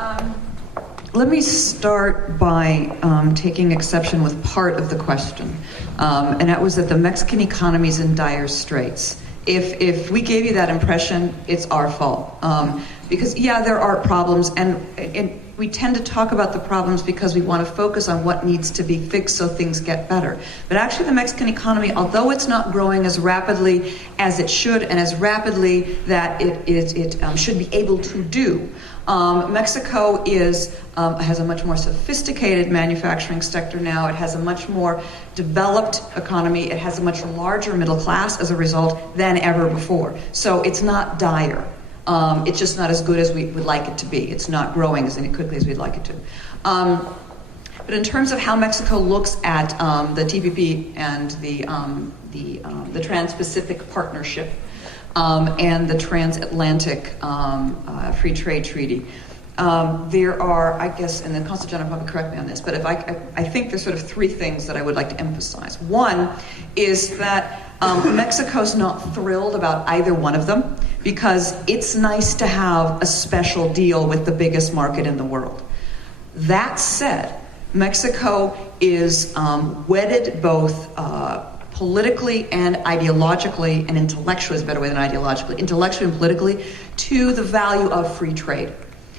Let me start by taking exception with part of the question, and that was that the Mexican economy is in dire straits. If we gave you that impression, it's our fault. Because, yeah, there are problems, and we tend to talk about the problems because we want to focus on what needs to be fixed so things get better. But actually the Mexican economy, although it's not growing as rapidly as it should and as rapidly that it should be able to do, Mexico has a much more sophisticated manufacturing sector now. It has a much more developed economy. It has a much larger middle class as a result than ever before. So it's not dire. It's just not as good as we would like it to be. It's not growing as quickly as we'd like it to. But in terms of how Mexico looks at the TPP and the Trans-Pacific Partnership and the Transatlantic Free Trade Treaty, there are, I guess, and the Consul General probably correct me on this, but if I think there's sort of three things that I would like to emphasize. One is that Mexico's not thrilled about either one of them because it's nice to have a special deal with the biggest market in the world. That said, Mexico is wedded both politically and ideologically, and intellectually is a better way than ideologically, intellectually and politically, to the value of free trade.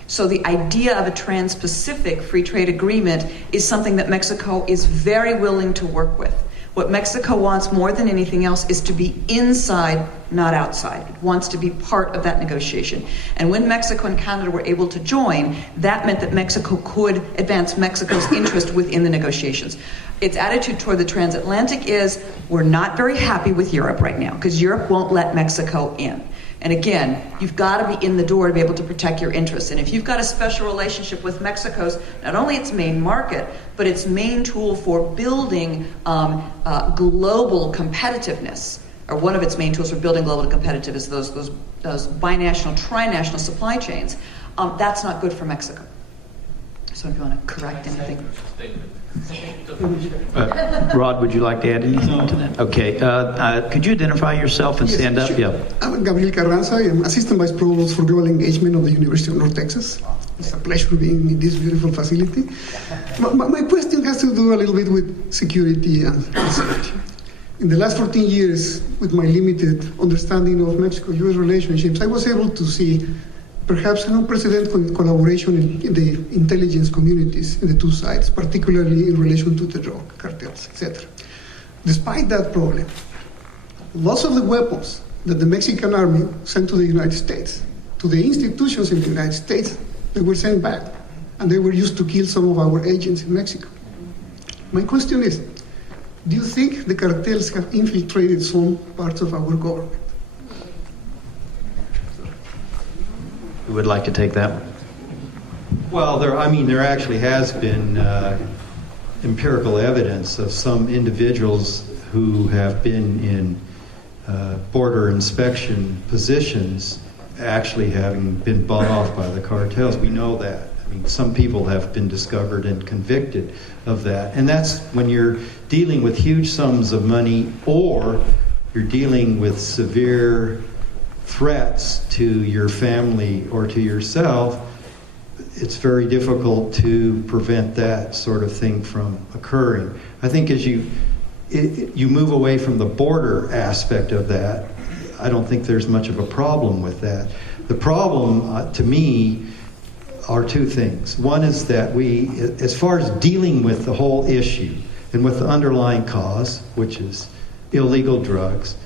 So the idea of a trans-Pacific free trade agreement is something that Mexico is very willing to work with. What Mexico wants more than anything else is to be inside, not outside. It wants to be part of that negotiation. And when Mexico and Canada were able to join, that meant that Mexico could advance Mexico's interest within the negotiations. Its attitude toward the transatlantic is, we're not very happy with Europe right now, because Europe won't let Mexico in. And again, you've got to be in the door to be able to protect your interests. And if you've got a special relationship with Mexico's, not only its main market, but its main tool for building global competitiveness, or one of its main tools for building global competitiveness is those binational, trinational supply chains, that's not good for Mexico. So if you want to correct anything. Rod, would you like to add anything to that? Okay. Could you identify yourself and stand up? Sure. Yeah. I'm Gabriel Carranza. I'm Assistant Vice Provost for Global Engagement of the University of North Texas. It's a pleasure being in this beautiful facility. My question has to do a little bit with security and safety. In the last 14 years, with my limited understanding of Mexico-U.S. relationships, I was able to see perhaps an unprecedented collaboration in the intelligence communities in the two sides, particularly in relation to the drug cartels, etc. Despite that problem, lots of the weapons that the Mexican army sent to the United States, to the institutions in the United States, they were sent back, and they were used to kill some of our agents in Mexico. My question is, do you think the cartels have infiltrated some parts of our government? Who would like to take that one? Well, there actually has been empirical evidence of some individuals who have been in border inspection positions actually having been bought off by the cartels. We know that. I mean, some people have been discovered and convicted of that. And that's when you're dealing with huge sums of money, or you're dealing with severe threats to your family or to yourself. It's very difficult to prevent that sort of thing from occurring. I think as you move away from the border aspect of that, I don't think there's much of a problem with that. The problem, to me, are two things. One is that we, as far as dealing with the whole issue and with the underlying cause, which is illegal drugs,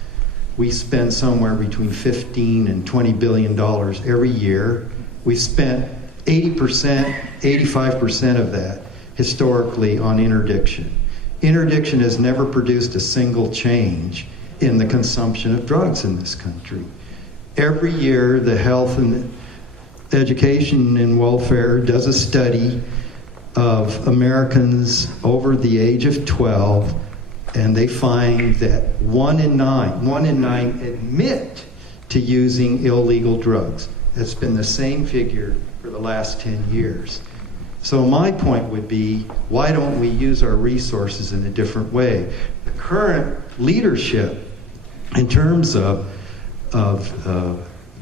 we spend somewhere between $15 and $20 billion every year. We spent 80%, 85% of that historically on interdiction. Interdiction has never produced a single change in the consumption of drugs in this country. Every year, the Health and Education and Welfare does a study of Americans over the age of 12, and they find that one in nine admit to using illegal drugs. It's been the same figure for the last 10 years. So my point would be, why don't we use our resources in a different way? The current leadership, in terms of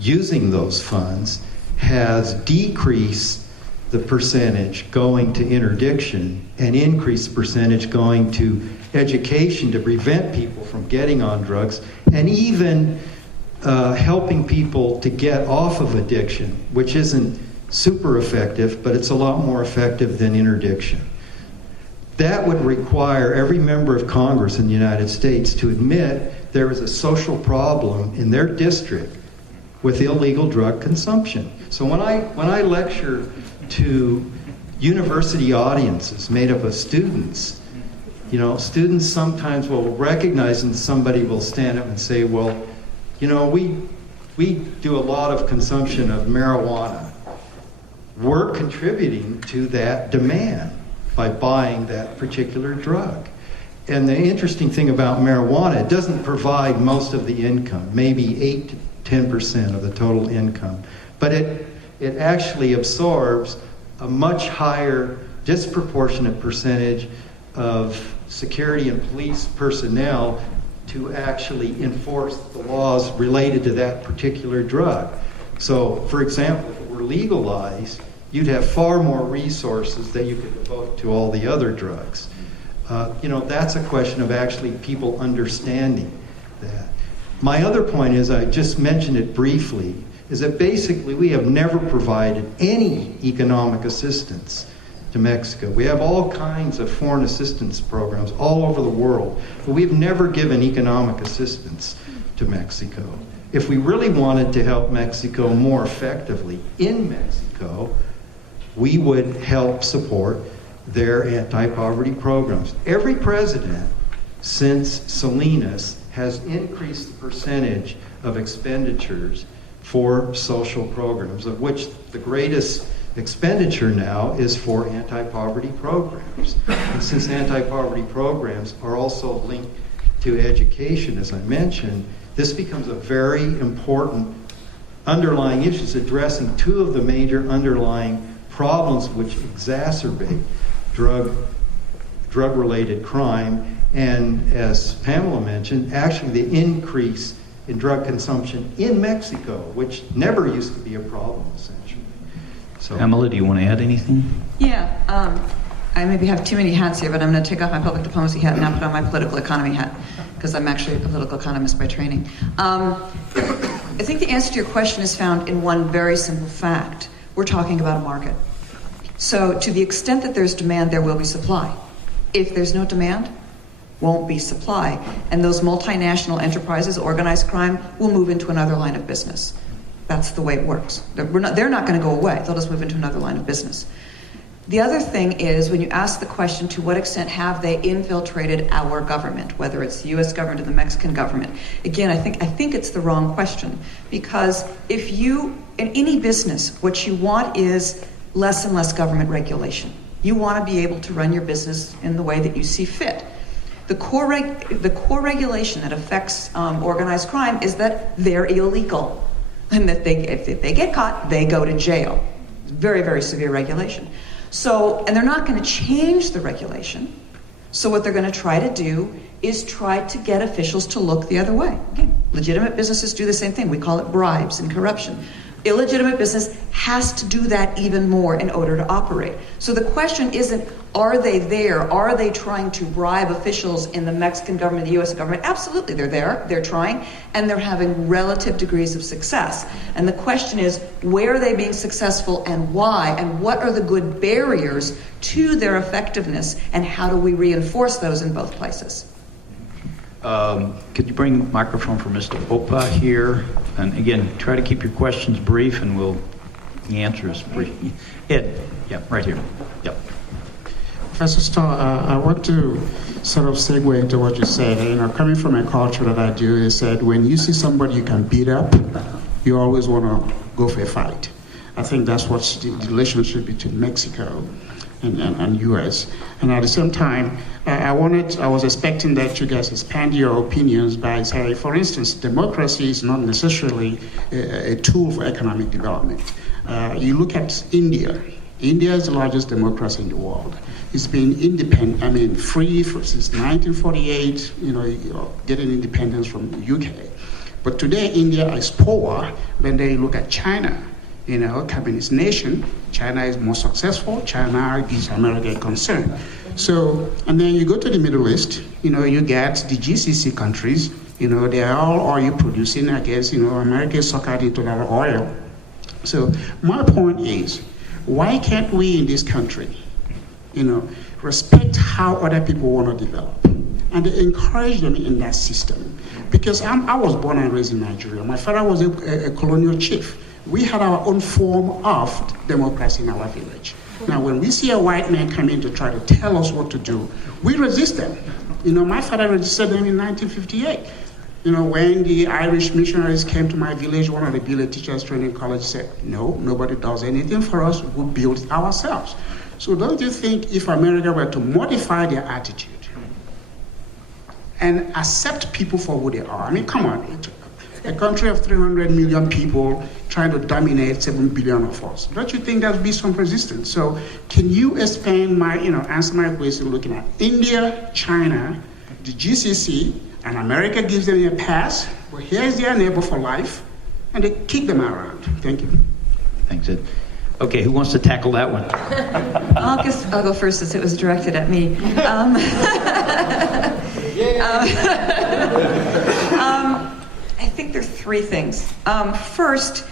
using those funds, has decreased the percentage going to interdiction and increased the percentage going to education to prevent people from getting on drugs, and even helping people to get off of addiction, which isn't super effective, but it's a lot more effective than interdiction. That would require every member of Congress in the United States to admit there is a social problem in their district with illegal drug consumption. So when I lecture to university audiences made up of students, students sometimes will recognize, and somebody will stand up and say, well, we do a lot of consumption of marijuana. We're contributing to that demand by buying that particular drug. And the interesting thing about marijuana, it doesn't provide most of the income, maybe 8 to 10% of the total income, but it actually absorbs a much higher disproportionate percentage of security and police personnel to actually enforce the laws related to that particular drug. So, for example, if it were legalized, you'd have far more resources that you could devote to all the other drugs. That's a question of actually people understanding that. My other point is, I just mentioned it briefly, is that basically we have never provided any economic assistance to Mexico. We have all kinds of foreign assistance programs all over the world, but we've never given economic assistance to Mexico. If we really wanted to help Mexico more effectively in Mexico, we would help support their anti-poverty programs. Every president since Salinas has increased the percentage of expenditures for social programs, of which the greatest expenditure now is for anti-poverty programs. And since anti-poverty programs are also linked to education, as I mentioned, this becomes a very important underlying issue. It's addressing two of the major underlying problems which exacerbate drug-related crime, and as Pamela mentioned, actually the increase in drug consumption in Mexico, which never used to be a problem, essentially. So, Pamela, do you want to add anything? Yeah, I maybe have too many hats here, but I'm going to take off my public diplomacy hat and now put on my political economy hat, because I'm actually a political economist by training. I think the answer to your question is found in one very simple fact. We're talking about a market. So to the extent that there's demand, there will be supply. If there's no demand, won't be supply. And those multinational enterprises, organized crime, will move into another line of business. That's the way it works. They're not going to go away. They'll just move into another line of business. The other thing is, when you ask the question, to what extent have they infiltrated our government, whether it's the U.S. government or the Mexican government? Again, I think it's the wrong question, because if you, in any business, what you want is less and less government regulation. You want to be able to run your business in the way that you see fit. The core regulation that affects organized crime is that they're illegal, and that if they get caught, they go to jail. Very, very severe regulation. So, and they're not going to change the regulation. So what they're going to try to do is try to get officials to look the other way. Again, legitimate businesses do the same thing. We call it bribes and corruption. Illegitimate business has to do that even more in order to operate. So the question isn't, are they there? Are they trying to bribe officials in the Mexican government, the U.S. government? Absolutely, they're there, they're trying, and they're having relative degrees of success. And the question is, where are they being successful and why? And what are the good barriers to their effectiveness? And how do we reinforce those in both places? Could you bring the microphone for Mr. Opa here? And again, try to keep your questions brief, and the answers brief. Ed, yeah, right here. Yep. Professor Starr, I want to sort of segue into what you said. You know, coming from a culture that I do, you said when you see somebody you can beat up, you always want to go for a fight. I think that's what's the relationship between Mexico and U.S. And at the same time, I was expecting that you guys expand your opinions by saying, for instance, democracy is not necessarily a tool for economic development. You look at India. India is the largest democracy in the world. It's been independent, free since 1948, getting independence from the UK. But today, India is poor when they look at China. Communist nation, China is more successful. China gives America a concern. So, and then you go to the Middle East, you get the GCC countries, they are all oil producing, I guess, America is suckered into that oil. So my point is, why can't we in this country, respect how other people want to develop and encourage them in that system? Because I was born and raised in Nigeria. My father was a colonial chief. We had our own form of democracy in our village. Now, when we see a white man come in to try to tell us what to do, we resist them. My father registered them in 1958. When the Irish missionaries came to my village, one of the village teachers training college said, no, nobody does anything for us, we build it ourselves. So don't you think if America were to modify their attitude and accept people for who they are? I mean, come on. A country of 300 million people trying to dominate 7 billion of us. Don't you think there would be some resistance? So can you expand answer my question looking at India, China, the GCC, and America gives them a pass, but here's their neighbor for life, and they kick them around. Thank you. Thanks, Ed. Okay, who wants to tackle that one? I'll go first since it was directed at me. I think there are three things. First,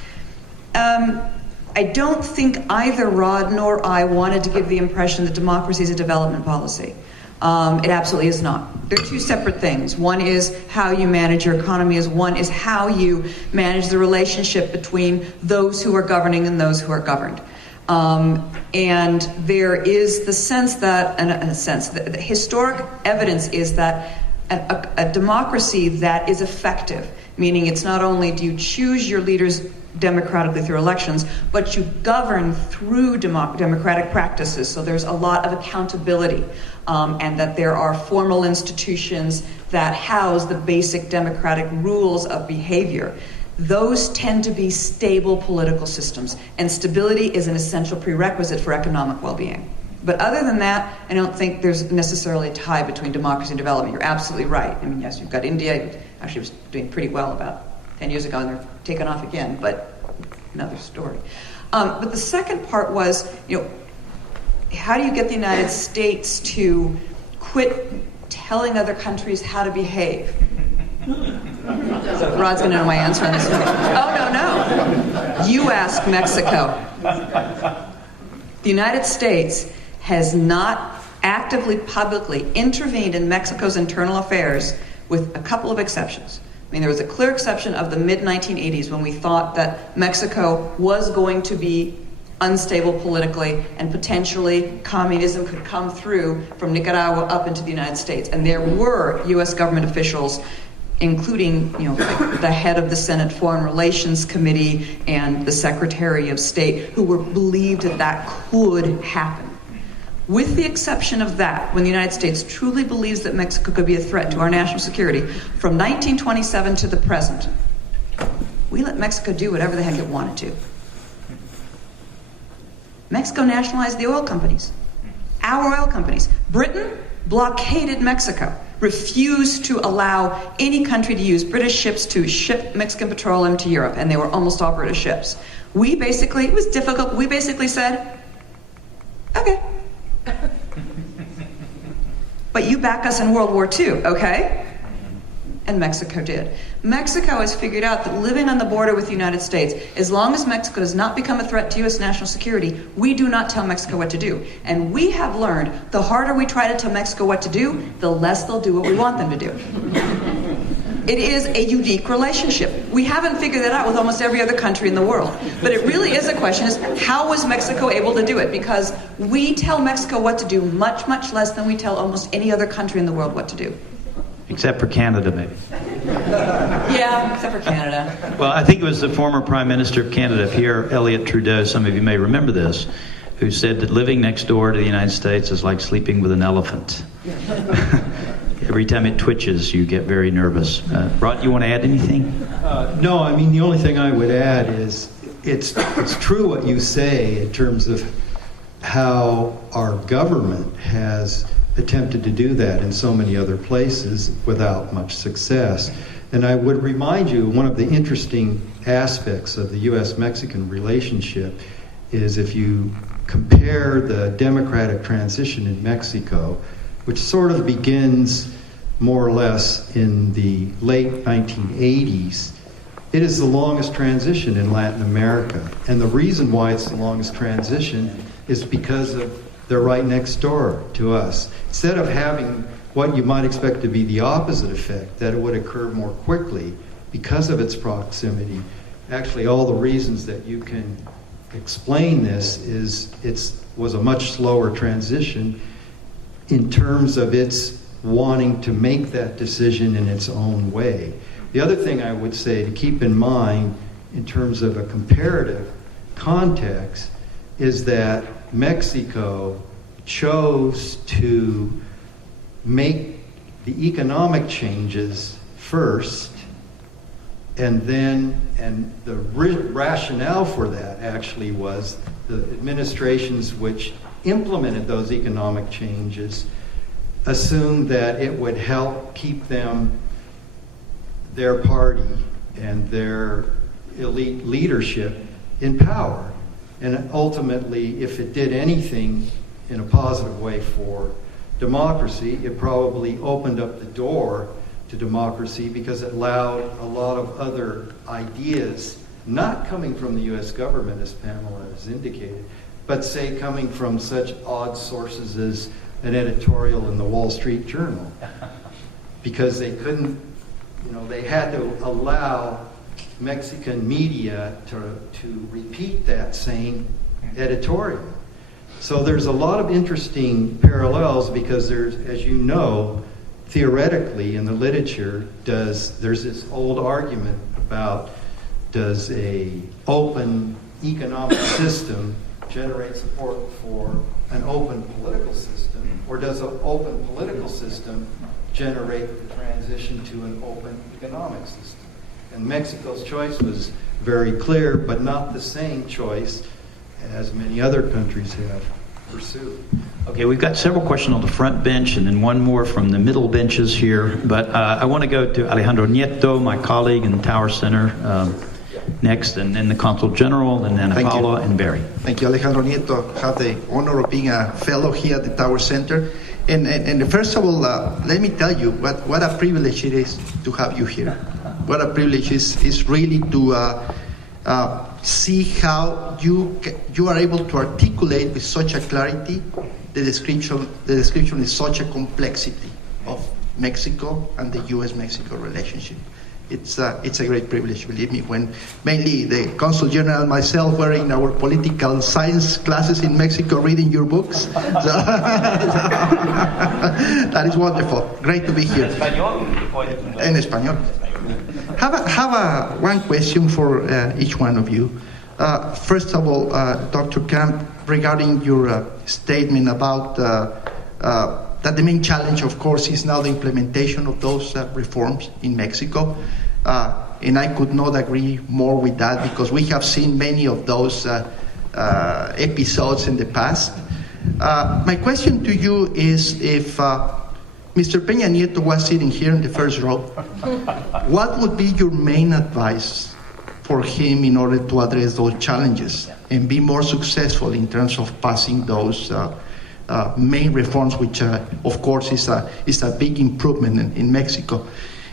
I don't think either Rod nor I wanted to give the impression that democracy is a development policy. It absolutely is not. They're two separate things. One is how you manage your economy, one is how you manage the relationship between those who are governing and those who are governed. And there is the sense that, the historic evidence is that a democracy that is effective, meaning it's not only do you choose your leaders democratically through elections, but you govern through democratic practices. So there's a lot of accountability, and that there are formal institutions that house the basic democratic rules of behavior. Those tend to be stable political systems, and stability is an essential prerequisite for economic well-being. But other than that, I don't think there's necessarily a tie between democracy and development. You're absolutely right. I mean, yes, you've got India, actually was doing pretty well about 10 years ago, and they're taken off again, but another story. But the second part was, how do you get the United States to quit telling other countries how to behave? So Rod's going to know my answer on this one. Oh, no. You ask Mexico. The United States has not actively, publicly intervened in Mexico's internal affairs, with a couple of exceptions. I mean, there was a clear exception of the mid-1980s when we thought that Mexico was going to be unstable politically and potentially communism could come through from Nicaragua up into the United States. And there were U.S. government officials, including the head of the Senate Foreign Relations Committee and the Secretary of State, who believed that could happen. With the exception of that, when the United States truly believes that Mexico could be a threat to our national security, from 1927 to the present, we let Mexico do whatever the heck it wanted to. Mexico nationalized the oil companies, our oil companies. Britain blockaded Mexico, refused to allow any country to use British ships to ship Mexican petroleum to Europe, and they were almost all British ships. It was difficult, we basically said, okay. But you back us in World War II, okay? And Mexico did. Mexico has figured out that living on the border with the United States, as long as Mexico does not become a threat to U.S. national security, we do not tell Mexico what to do. And we have learned the harder we try to tell Mexico what to do, the less they'll do what we want them to do. It is a unique relationship. We haven't figured that out with almost every other country in the world. But it really is a question, is how was Mexico able to do it? Because we tell Mexico what to do much, much less than we tell almost any other country in the world what to do. Except for Canada, maybe. Yeah, except for Canada. Well, I think it was the former Prime Minister of Canada, Pierre Elliott Trudeau, some of you may remember this, who said that living next door to the United States is like sleeping with an elephant. Every time it twitches, you get very nervous. Rod, you want to add anything? No, I mean, the only thing I would add is it's true what you say in terms of how our government has attempted to do that in so many other places without much success. And I would remind you, one of the interesting aspects of the U.S.-Mexican relationship is if you compare the democratic transition in Mexico, which sort of begins more or less in the late 1980s, it is the longest transition in Latin America. And the reason why it's the longest transition is because of they're right next door to us. Instead of having what you might expect to be the opposite effect, that it would occur more quickly because of its proximity, actually all the reasons that you can explain this is it was a much slower transition in terms of its wanting to make that decision in its own way. The other thing I would say to keep in mind in terms of a comparative context is that Mexico chose to make the economic changes first, and the rationale for that actually was the administrations which implemented those economic changes assumed that it would help keep their party and their elite leadership in power. And ultimately, if it did anything in a positive way for democracy, it probably opened up the door to democracy because it allowed a lot of other ideas, not coming from the U.S. government, as Pamela has indicated, but say coming from such odd sources as an editorial in the Wall Street Journal. Because they couldn't, they had to allow Mexican media to repeat that same editorial. So there's a lot of interesting parallels because there's, as you know, theoretically in the literature, there's this old argument about does a open economic system generate support for an open political system, or does an open political system generate the transition to an open economic system? And Mexico's choice was very clear, but not the same choice as many other countries have pursued. Okay, we've got several questions on the front bench and then one more from the middle benches here. But I want to go to Alejandro Nieto, my colleague in the Tower Center, next, and then the Consul General, and then Paula and Barry. Thank you, Alejandro Nieto. I have the honor of being a fellow here at the Tower Center. And first of all, let me tell you what a privilege it is to have you here. What a privilege is really to see how you are able to articulate with such a clarity the description is such a complexity of Mexico and the U.S.-Mexico relationship. It's a great privilege, believe me, when mainly the Consul General and myself were in our political science classes in Mexico reading your books. So, that is wonderful. Great to be here. En español. Have one question for each one of you. First of all, Dr. Camp, regarding your statement about that the main challenge, of course, is now the implementation of those reforms in Mexico. And I could not agree more with that, because we have seen many of those episodes in the past. My question to you is, if Mr. Peña Nieto was sitting here in the first row, what would be your main advice for him in order to address those challenges and be more successful in terms of passing those main reforms, which of course is a big improvement in Mexico?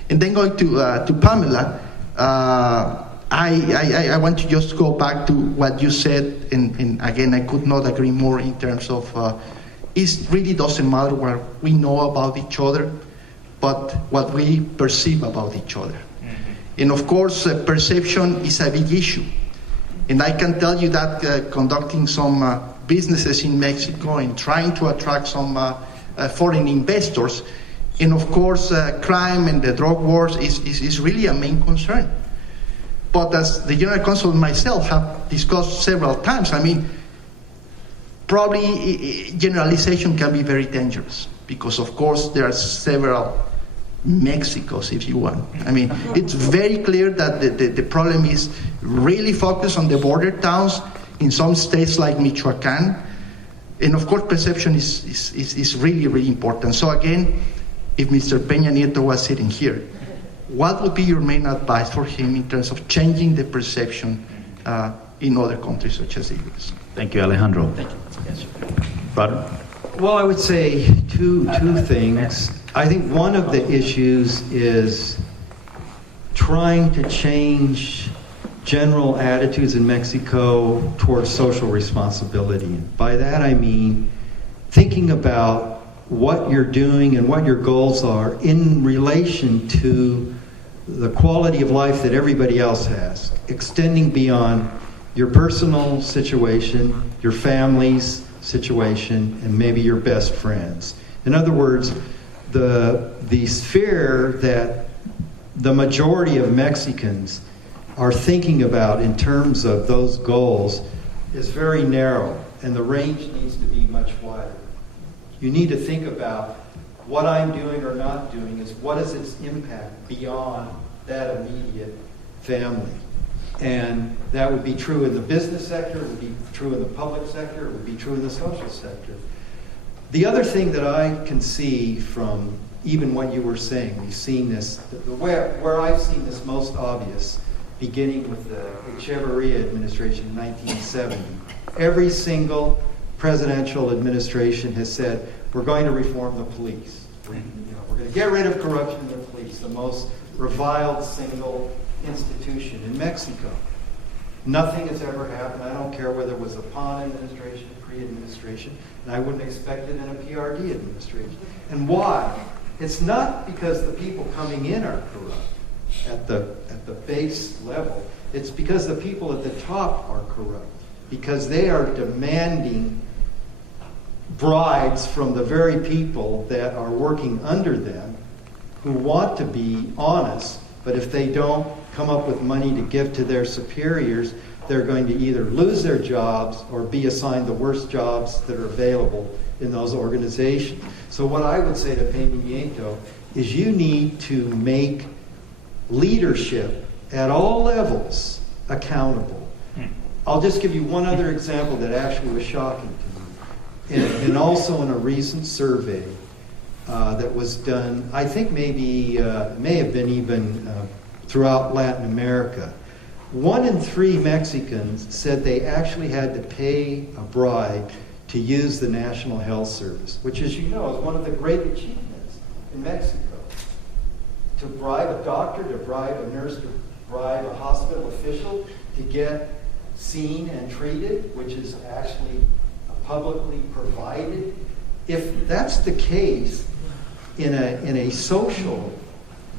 And then going to Pamela, I want to just go back to what you said, and again, I could not agree more in terms of it really doesn't matter what we know about each other, but what we perceive about each other. And of course, perception is a big issue. And I can tell you that conducting some businesses in Mexico and trying to attract some foreign investors, and of course, crime and the drug wars is really a main concern. But as the General Counsel and myself have discussed several times, I mean, probably generalization can be very dangerous, because of course there are several Mexicos, if you want. I mean, it's very clear that the problem is really focused on the border towns in some states like Michoacan. And of course, perception is really, really important. So again, if Mr. Peña Nieto was sitting here, what would be your main advice for him in terms of changing the perception in other countries such as the U.S.? Thank you, Alejandro. Thank you. Yes. Roderic? Well, I would say two things. I think one of the issues is trying to change general attitudes in Mexico towards social responsibility. And by that I mean thinking about what you're doing and what your goals are in relation to the quality of life that everybody else has, extending beyond your personal situation, your family's situation, and maybe your best friends. In other words, the sphere that the majority of Mexicans are thinking about in terms of those goals is very narrow, and the range needs to be much wider. You need to think about what I'm doing or not doing is what is its impact beyond that immediate family. And that would be true in the business sector, it would be true in the public sector, it would be true in the social sector. The other thing that I can see from even what you were saying, we've seen this, where I've seen this most obvious, beginning with the Echeverria administration in 1970. Every single presidential administration has said, we're going to reform the police. We're going to get rid of corruption in the police, the most reviled single institution in Mexico. Nothing has ever happened. I don't care whether it was a PAN administration, pre-administration, and I wouldn't expect it in a PRD administration. And why? It's not because the people coming in are corrupt at the base level. It's because the people at the top are corrupt, because they are demanding bribes from the very people that are working under them, who want to be honest, but if they don't come up with money to give to their superiors, they're going to either lose their jobs or be assigned the worst jobs that are available in those organizations. So what I would say to Peña Nieto is you need to make leadership at all levels accountable. I'll just give you one other example that actually was shocking to me. And also in a recent survey that was done, I think maybe, may have been even throughout Latin America. 1 in 3 Mexicans said they actually had to pay a bribe to use the National Health Service, which, as you know, is one of the great achievements in Mexico. To bribe a doctor, to bribe a nurse, to bribe a hospital official to get seen and treated, which is actually publicly provided. If that's the case in a social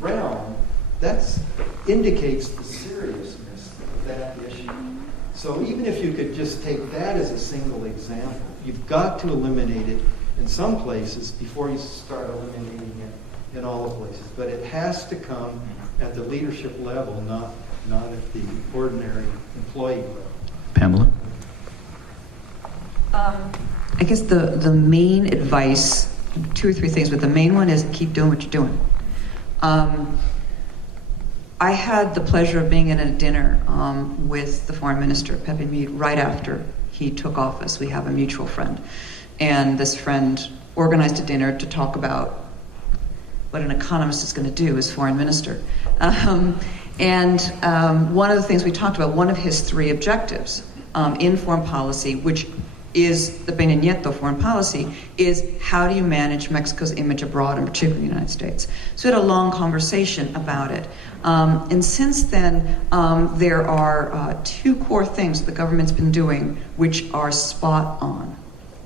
realm, that indicates the seriousness of that issue. So even if you could just take that as a single example, you've got to eliminate it in some places before you start eliminating it in all the places. But it has to come at the leadership level, not at the ordinary employee level. Pamela? I guess the main advice, 2 or 3 things, but the main one is keep doing what you're doing. I had the pleasure of being at a dinner with the foreign minister, Pepe Mead, right after he took office. We have a mutual friend. And this friend organized a dinner to talk about what an economist is going to do as foreign minister. And one of the things we talked about, one of his 3 objectives in foreign policy, which is the Peña Nieto foreign policy, is how do you manage Mexico's image abroad, and particularly the United States. So we had a long conversation about it. And since then, there are 2 core things the government's been doing which are spot on.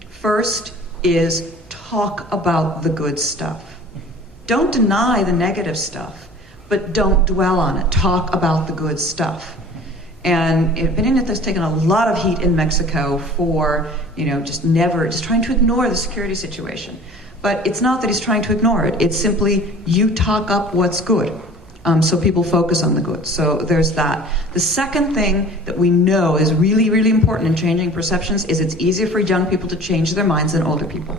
First is talk about the good stuff. Don't deny the negative stuff, but don't dwell on it. Talk about the good stuff. And Peña Nieto's taken a lot of heat in Mexico for, just trying to ignore the security situation. But it's not that he's trying to ignore it. It's simply you talk up what's good. So people focus on the good. So there's that. The second thing that we know is really, really important in changing perceptions is it's easier for young people to change their minds than older people.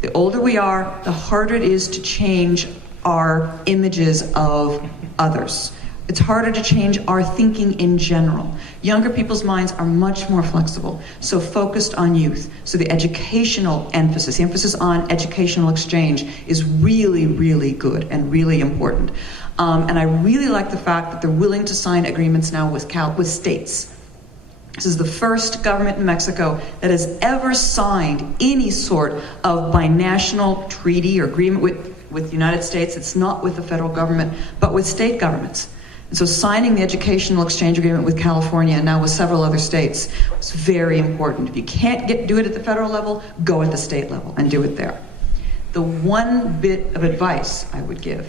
The older we are, the harder it is to change our images of others. It's harder to change our thinking in general. Younger people's minds are much more flexible, so focused on youth. So the educational emphasis, the emphasis on educational exchange is really, really good and really important. And I really like the fact that they're willing to sign agreements now with states. This is the first government in Mexico that has ever signed any sort of binational treaty or agreement with the United States. It's not with the federal government, but with state governments. And so signing the educational exchange agreement with California and now with several other states was very important. If you can't do it at the federal level, go at the state level and do it there. The one bit of advice I would give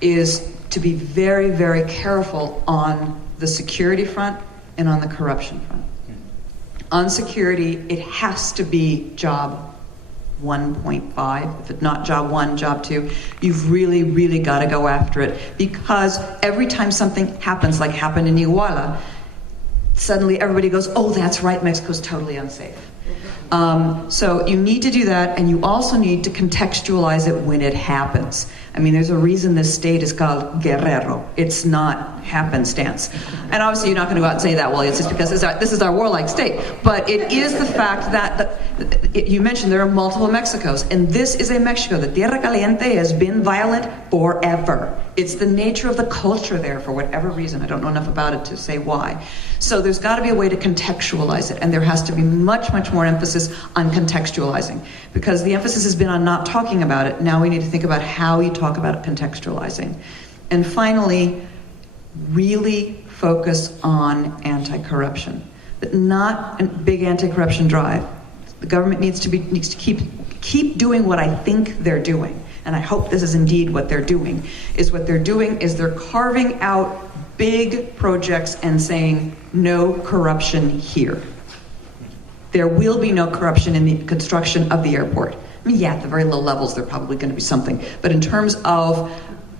is to be very, very careful on the security front and on the corruption front. On security, it has to be job 1.5. If it's not job 1, job 2, you've really, really got to go after it, because every time something happens, like happened in Iguala, suddenly everybody goes, oh, that's right, Mexico's totally unsafe. So you need to do that, and you also need to contextualize it when it happens. I mean, there's a reason this state is called Guerrero. It's not happenstance. And obviously you're not going to go out and say that, well, it's just because this is our warlike state. But it is the fact that, you mentioned there are multiple Mexicos, and this is a Mexico. The Tierra Caliente has been violent forever. It's the nature of the culture there for whatever reason. I don't know enough about it to say why. So there's got to be a way to contextualize it, and there has to be much, much more emphasis on contextualizing, because the emphasis has been on not talking about it. Now we need to think about how you talk about it contextualizing. And finally, really focus on anti-corruption, but not a big anti-corruption drive. The government needs to keep doing what I think they're doing. And I hope this is indeed what they're doing, is they're carving out big projects and saying, no corruption here. There will be no corruption in the construction of the airport. I mean, yeah, at the very low levels, there probably going to be something. But in terms of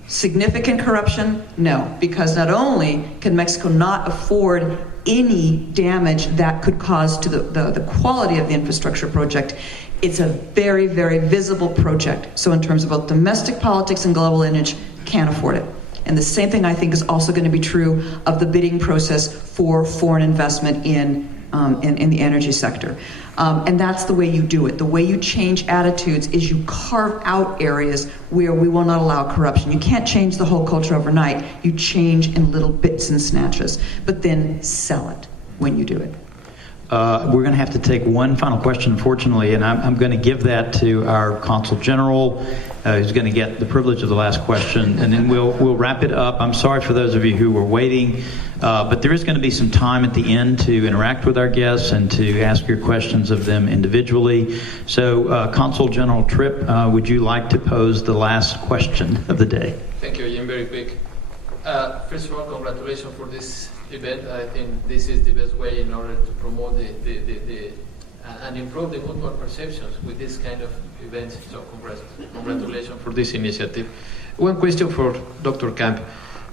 Significant corruption? No, because not only can Mexico not afford any damage that could cause to the quality of the infrastructure project, it's a very, very visible project. So in terms of both domestic politics and global image, can't afford it. And the same thing I think is also going to be true of the bidding process for foreign investment in the energy sector. And that's the way you do it. The way you change attitudes is you carve out areas where we will not allow corruption. You can't change the whole culture overnight. You change in little bits and snatches, but then sell it when you do it. We're going to have to take one final question, unfortunately, and I'm going to give that to our Consul General, who's going to get the privilege of the last question, and then we'll wrap it up. I'm sorry for those of you who were waiting, but there is going to be some time at the end to interact with our guests and to ask your questions of them individually. So, Consul General Tripp, would you like to pose the last question of the day? Thank you, Jim. Very quick. First of all, congratulations for this event. I think this is the best way in order to promote and improve the mutual perceptions with this kind of events. So congratulations for this initiative. One question for Dr. Camp.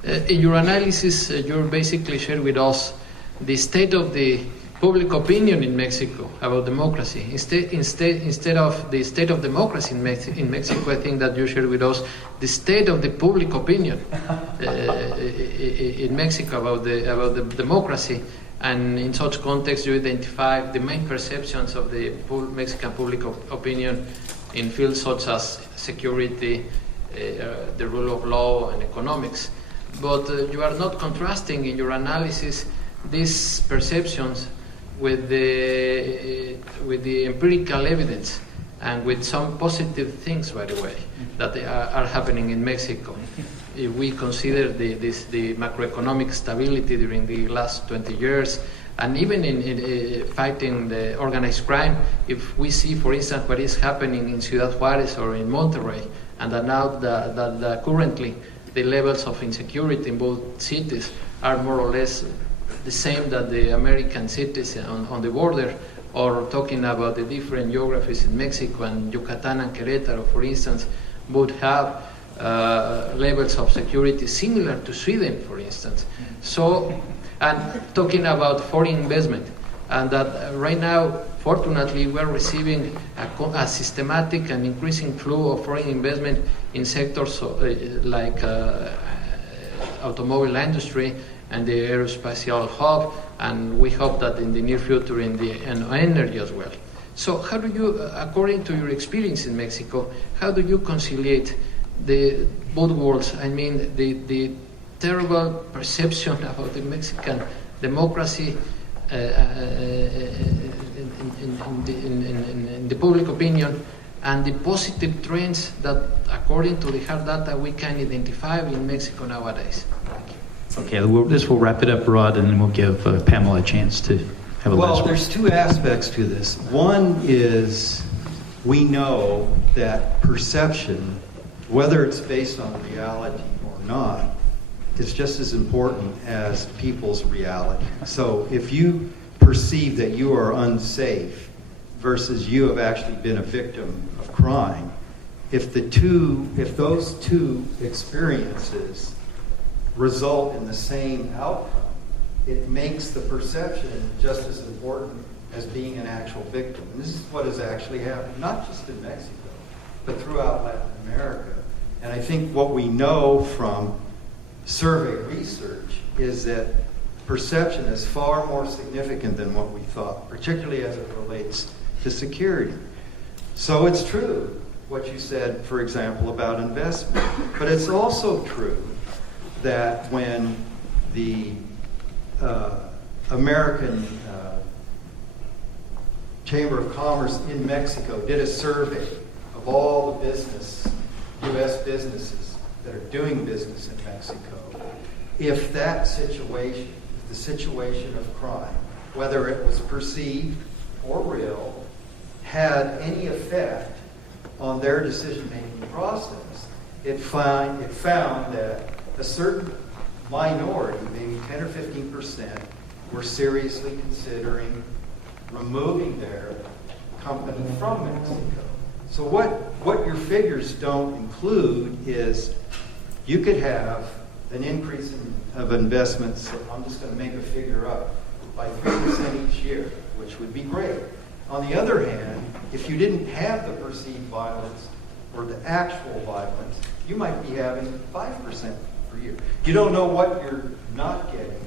In your analysis, you basically shared with us the state of the public opinion in Mexico about democracy. Instead of the state of democracy in Mexico, I think that you shared with us the state of the public opinion in Mexico about the democracy. And in such context, you identify the main perceptions of the Mexican public opinion in fields such as security, the rule of law, and economics. But you are not contrasting in your analysis these perceptions with the empirical evidence and with some positive things, by the way, that are happening in Mexico. If we consider the macroeconomic stability during the last 20 years, and even in fighting the organized crime, if we see, for instance, what is happening in Ciudad Juárez or in Monterrey, and that now that currently the levels of insecurity in both cities are more or less the same that the American cities on the border, or talking about the different geographies in Mexico, and Yucatan and Querétaro, for instance, would have levels of security similar to Sweden, for instance. So, and talking about foreign investment, and that right now, fortunately, we're receiving a systematic and increasing flow of foreign investment in sectors like automobile industry and the aerospatial hub, and we hope that in the near future in the energy as well. So how do you, according to your experience in Mexico, how do you conciliate the both worlds? I mean, the terrible perception about the Mexican democracy in the public opinion, and the positive trends that, according to the hard data, we can identify in Mexico nowadays. Okay, this will wrap it up, Rod, and then we'll give Pamela a chance to have a last Well, word. there's two aspects to this. One is we know that perception, whether it's based on reality or not, is just as important as people's reality. So if you perceive that you are unsafe versus you have actually been a victim of crime, if those two experiences result in the same outcome, it makes the perception just as important as being an actual victim. And this is what has actually happened, not just in Mexico, but throughout Latin America. And I think what we know from survey research is that perception is far more significant than what we thought, particularly as it relates to security. So it's true what you said, for example, about investment, but it's also true that when the American Chamber of Commerce in Mexico did a survey of all the U.S. businesses that are doing business in Mexico, if that situation, the situation of crime, whether it was perceived or real, had any effect on their decision-making process, it found that a certain minority, maybe 10 or 15%, were seriously considering removing their company from Mexico. So what your figures don't include is you could have an increase of investments, so I'm just going to make a figure up, by 3% each year, which would be great. On the other hand, if you didn't have the perceived violence or the actual violence, you might be having 5% per year. You don't know what you're not getting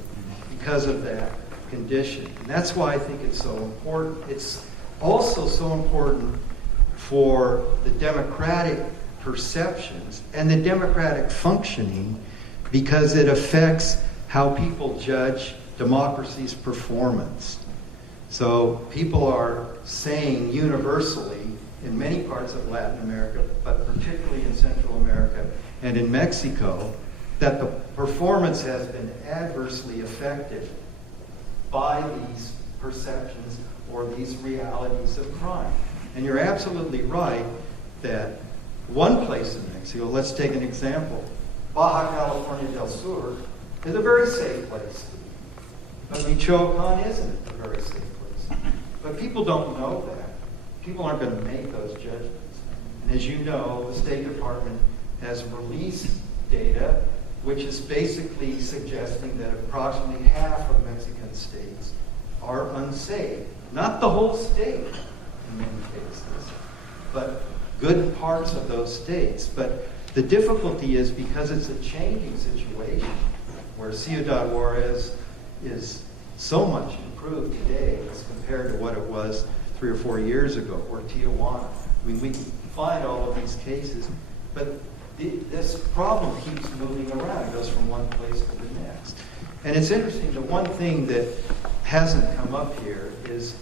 because of that condition. And that's why I think it's so important. It's also so important for the democratic perceptions and the democratic functioning, because it affects how people judge democracy's performance. So people are saying universally in many parts of Latin America, but particularly in Central America and in Mexico, that the performance has been adversely affected by these perceptions or these realities of crime. And you're absolutely right that one place in Mexico, let's take an example, Baja California del Sur is a very safe place to be. But Michoacan isn't a very safe place. But people don't know that. People aren't going to make those judgments. And as you know, the State Department has released data which is basically suggesting that approximately half of Mexican states are unsafe. Not the whole state in many cases, but good parts of those states. But the difficulty is because it's a changing situation where Ciudad Juarez is so much improved today as compared to what it was 3 or 4 years ago, or Tijuana. I mean, we can find all of these cases, but this problem keeps moving around. It goes from one place to the next. And it's interesting, the one thing that hasn't come up here is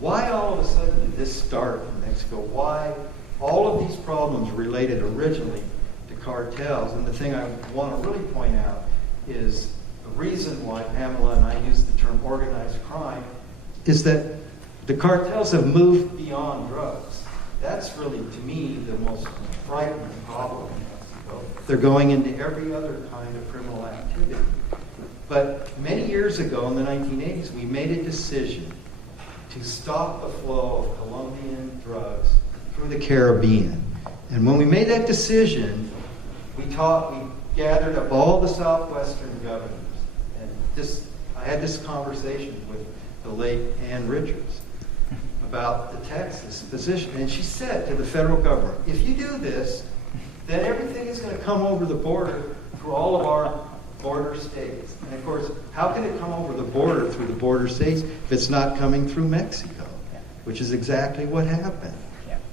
why all of a sudden did this start in Mexico? Why all of these problems related originally to cartels? And the thing I want to really point out is the reason why Pamela and I use the term organized crime is that the cartels have moved beyond drugs. That's really, to me, the most frightening problem in Mexico. They're going into every other kind of criminal activity. But many years ago, in the 1980s, we made a decision to stop the flow of Colombian drugs through the Caribbean. And when we made that decision, we gathered up all the Southwestern governors. And I had this conversation with the late Ann Richards about the Texas position. And she said to the federal government, if you do this, then everything is going to come over the border through all of our border states. And of course, how can it come over the border through the border states if it's not coming through Mexico? Which is exactly what happened.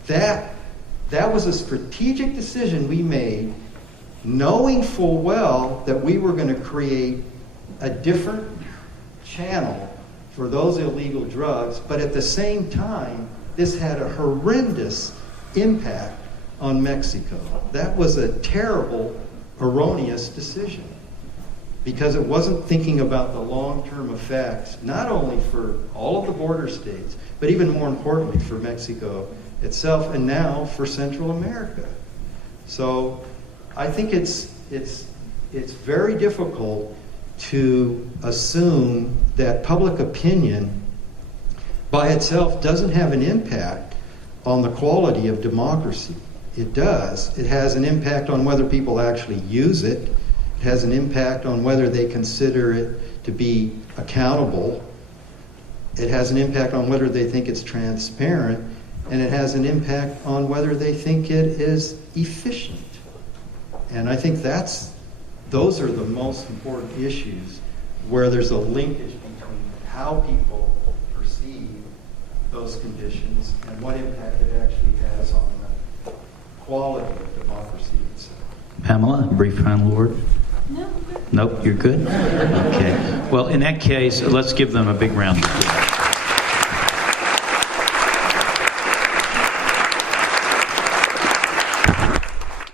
That was a strategic decision we made, knowing full well that we were going to create a different channel for those illegal drugs, but at the same time, this had a horrendous impact on Mexico. That was a terrible, erroneous decision, because it wasn't thinking about the long-term effects, not only for all of the border states, but even more importantly for Mexico itself, and now for Central America. So I think it's very difficult to assume that public opinion by itself doesn't have an impact on the quality of democracy. It does. It has an impact on whether people actually use it. It has an impact on whether they consider it to be accountable. It has an impact on whether they think it's transparent. And it has an impact on whether they think it is efficient. And I think those are the most important issues where there's a linkage between how people perceive those conditions and what impact it actually has on the quality of democracy itself. Pamela, a brief final word? No. Nope, you're good? Okay. Well, in that case, let's give them a big round of applause.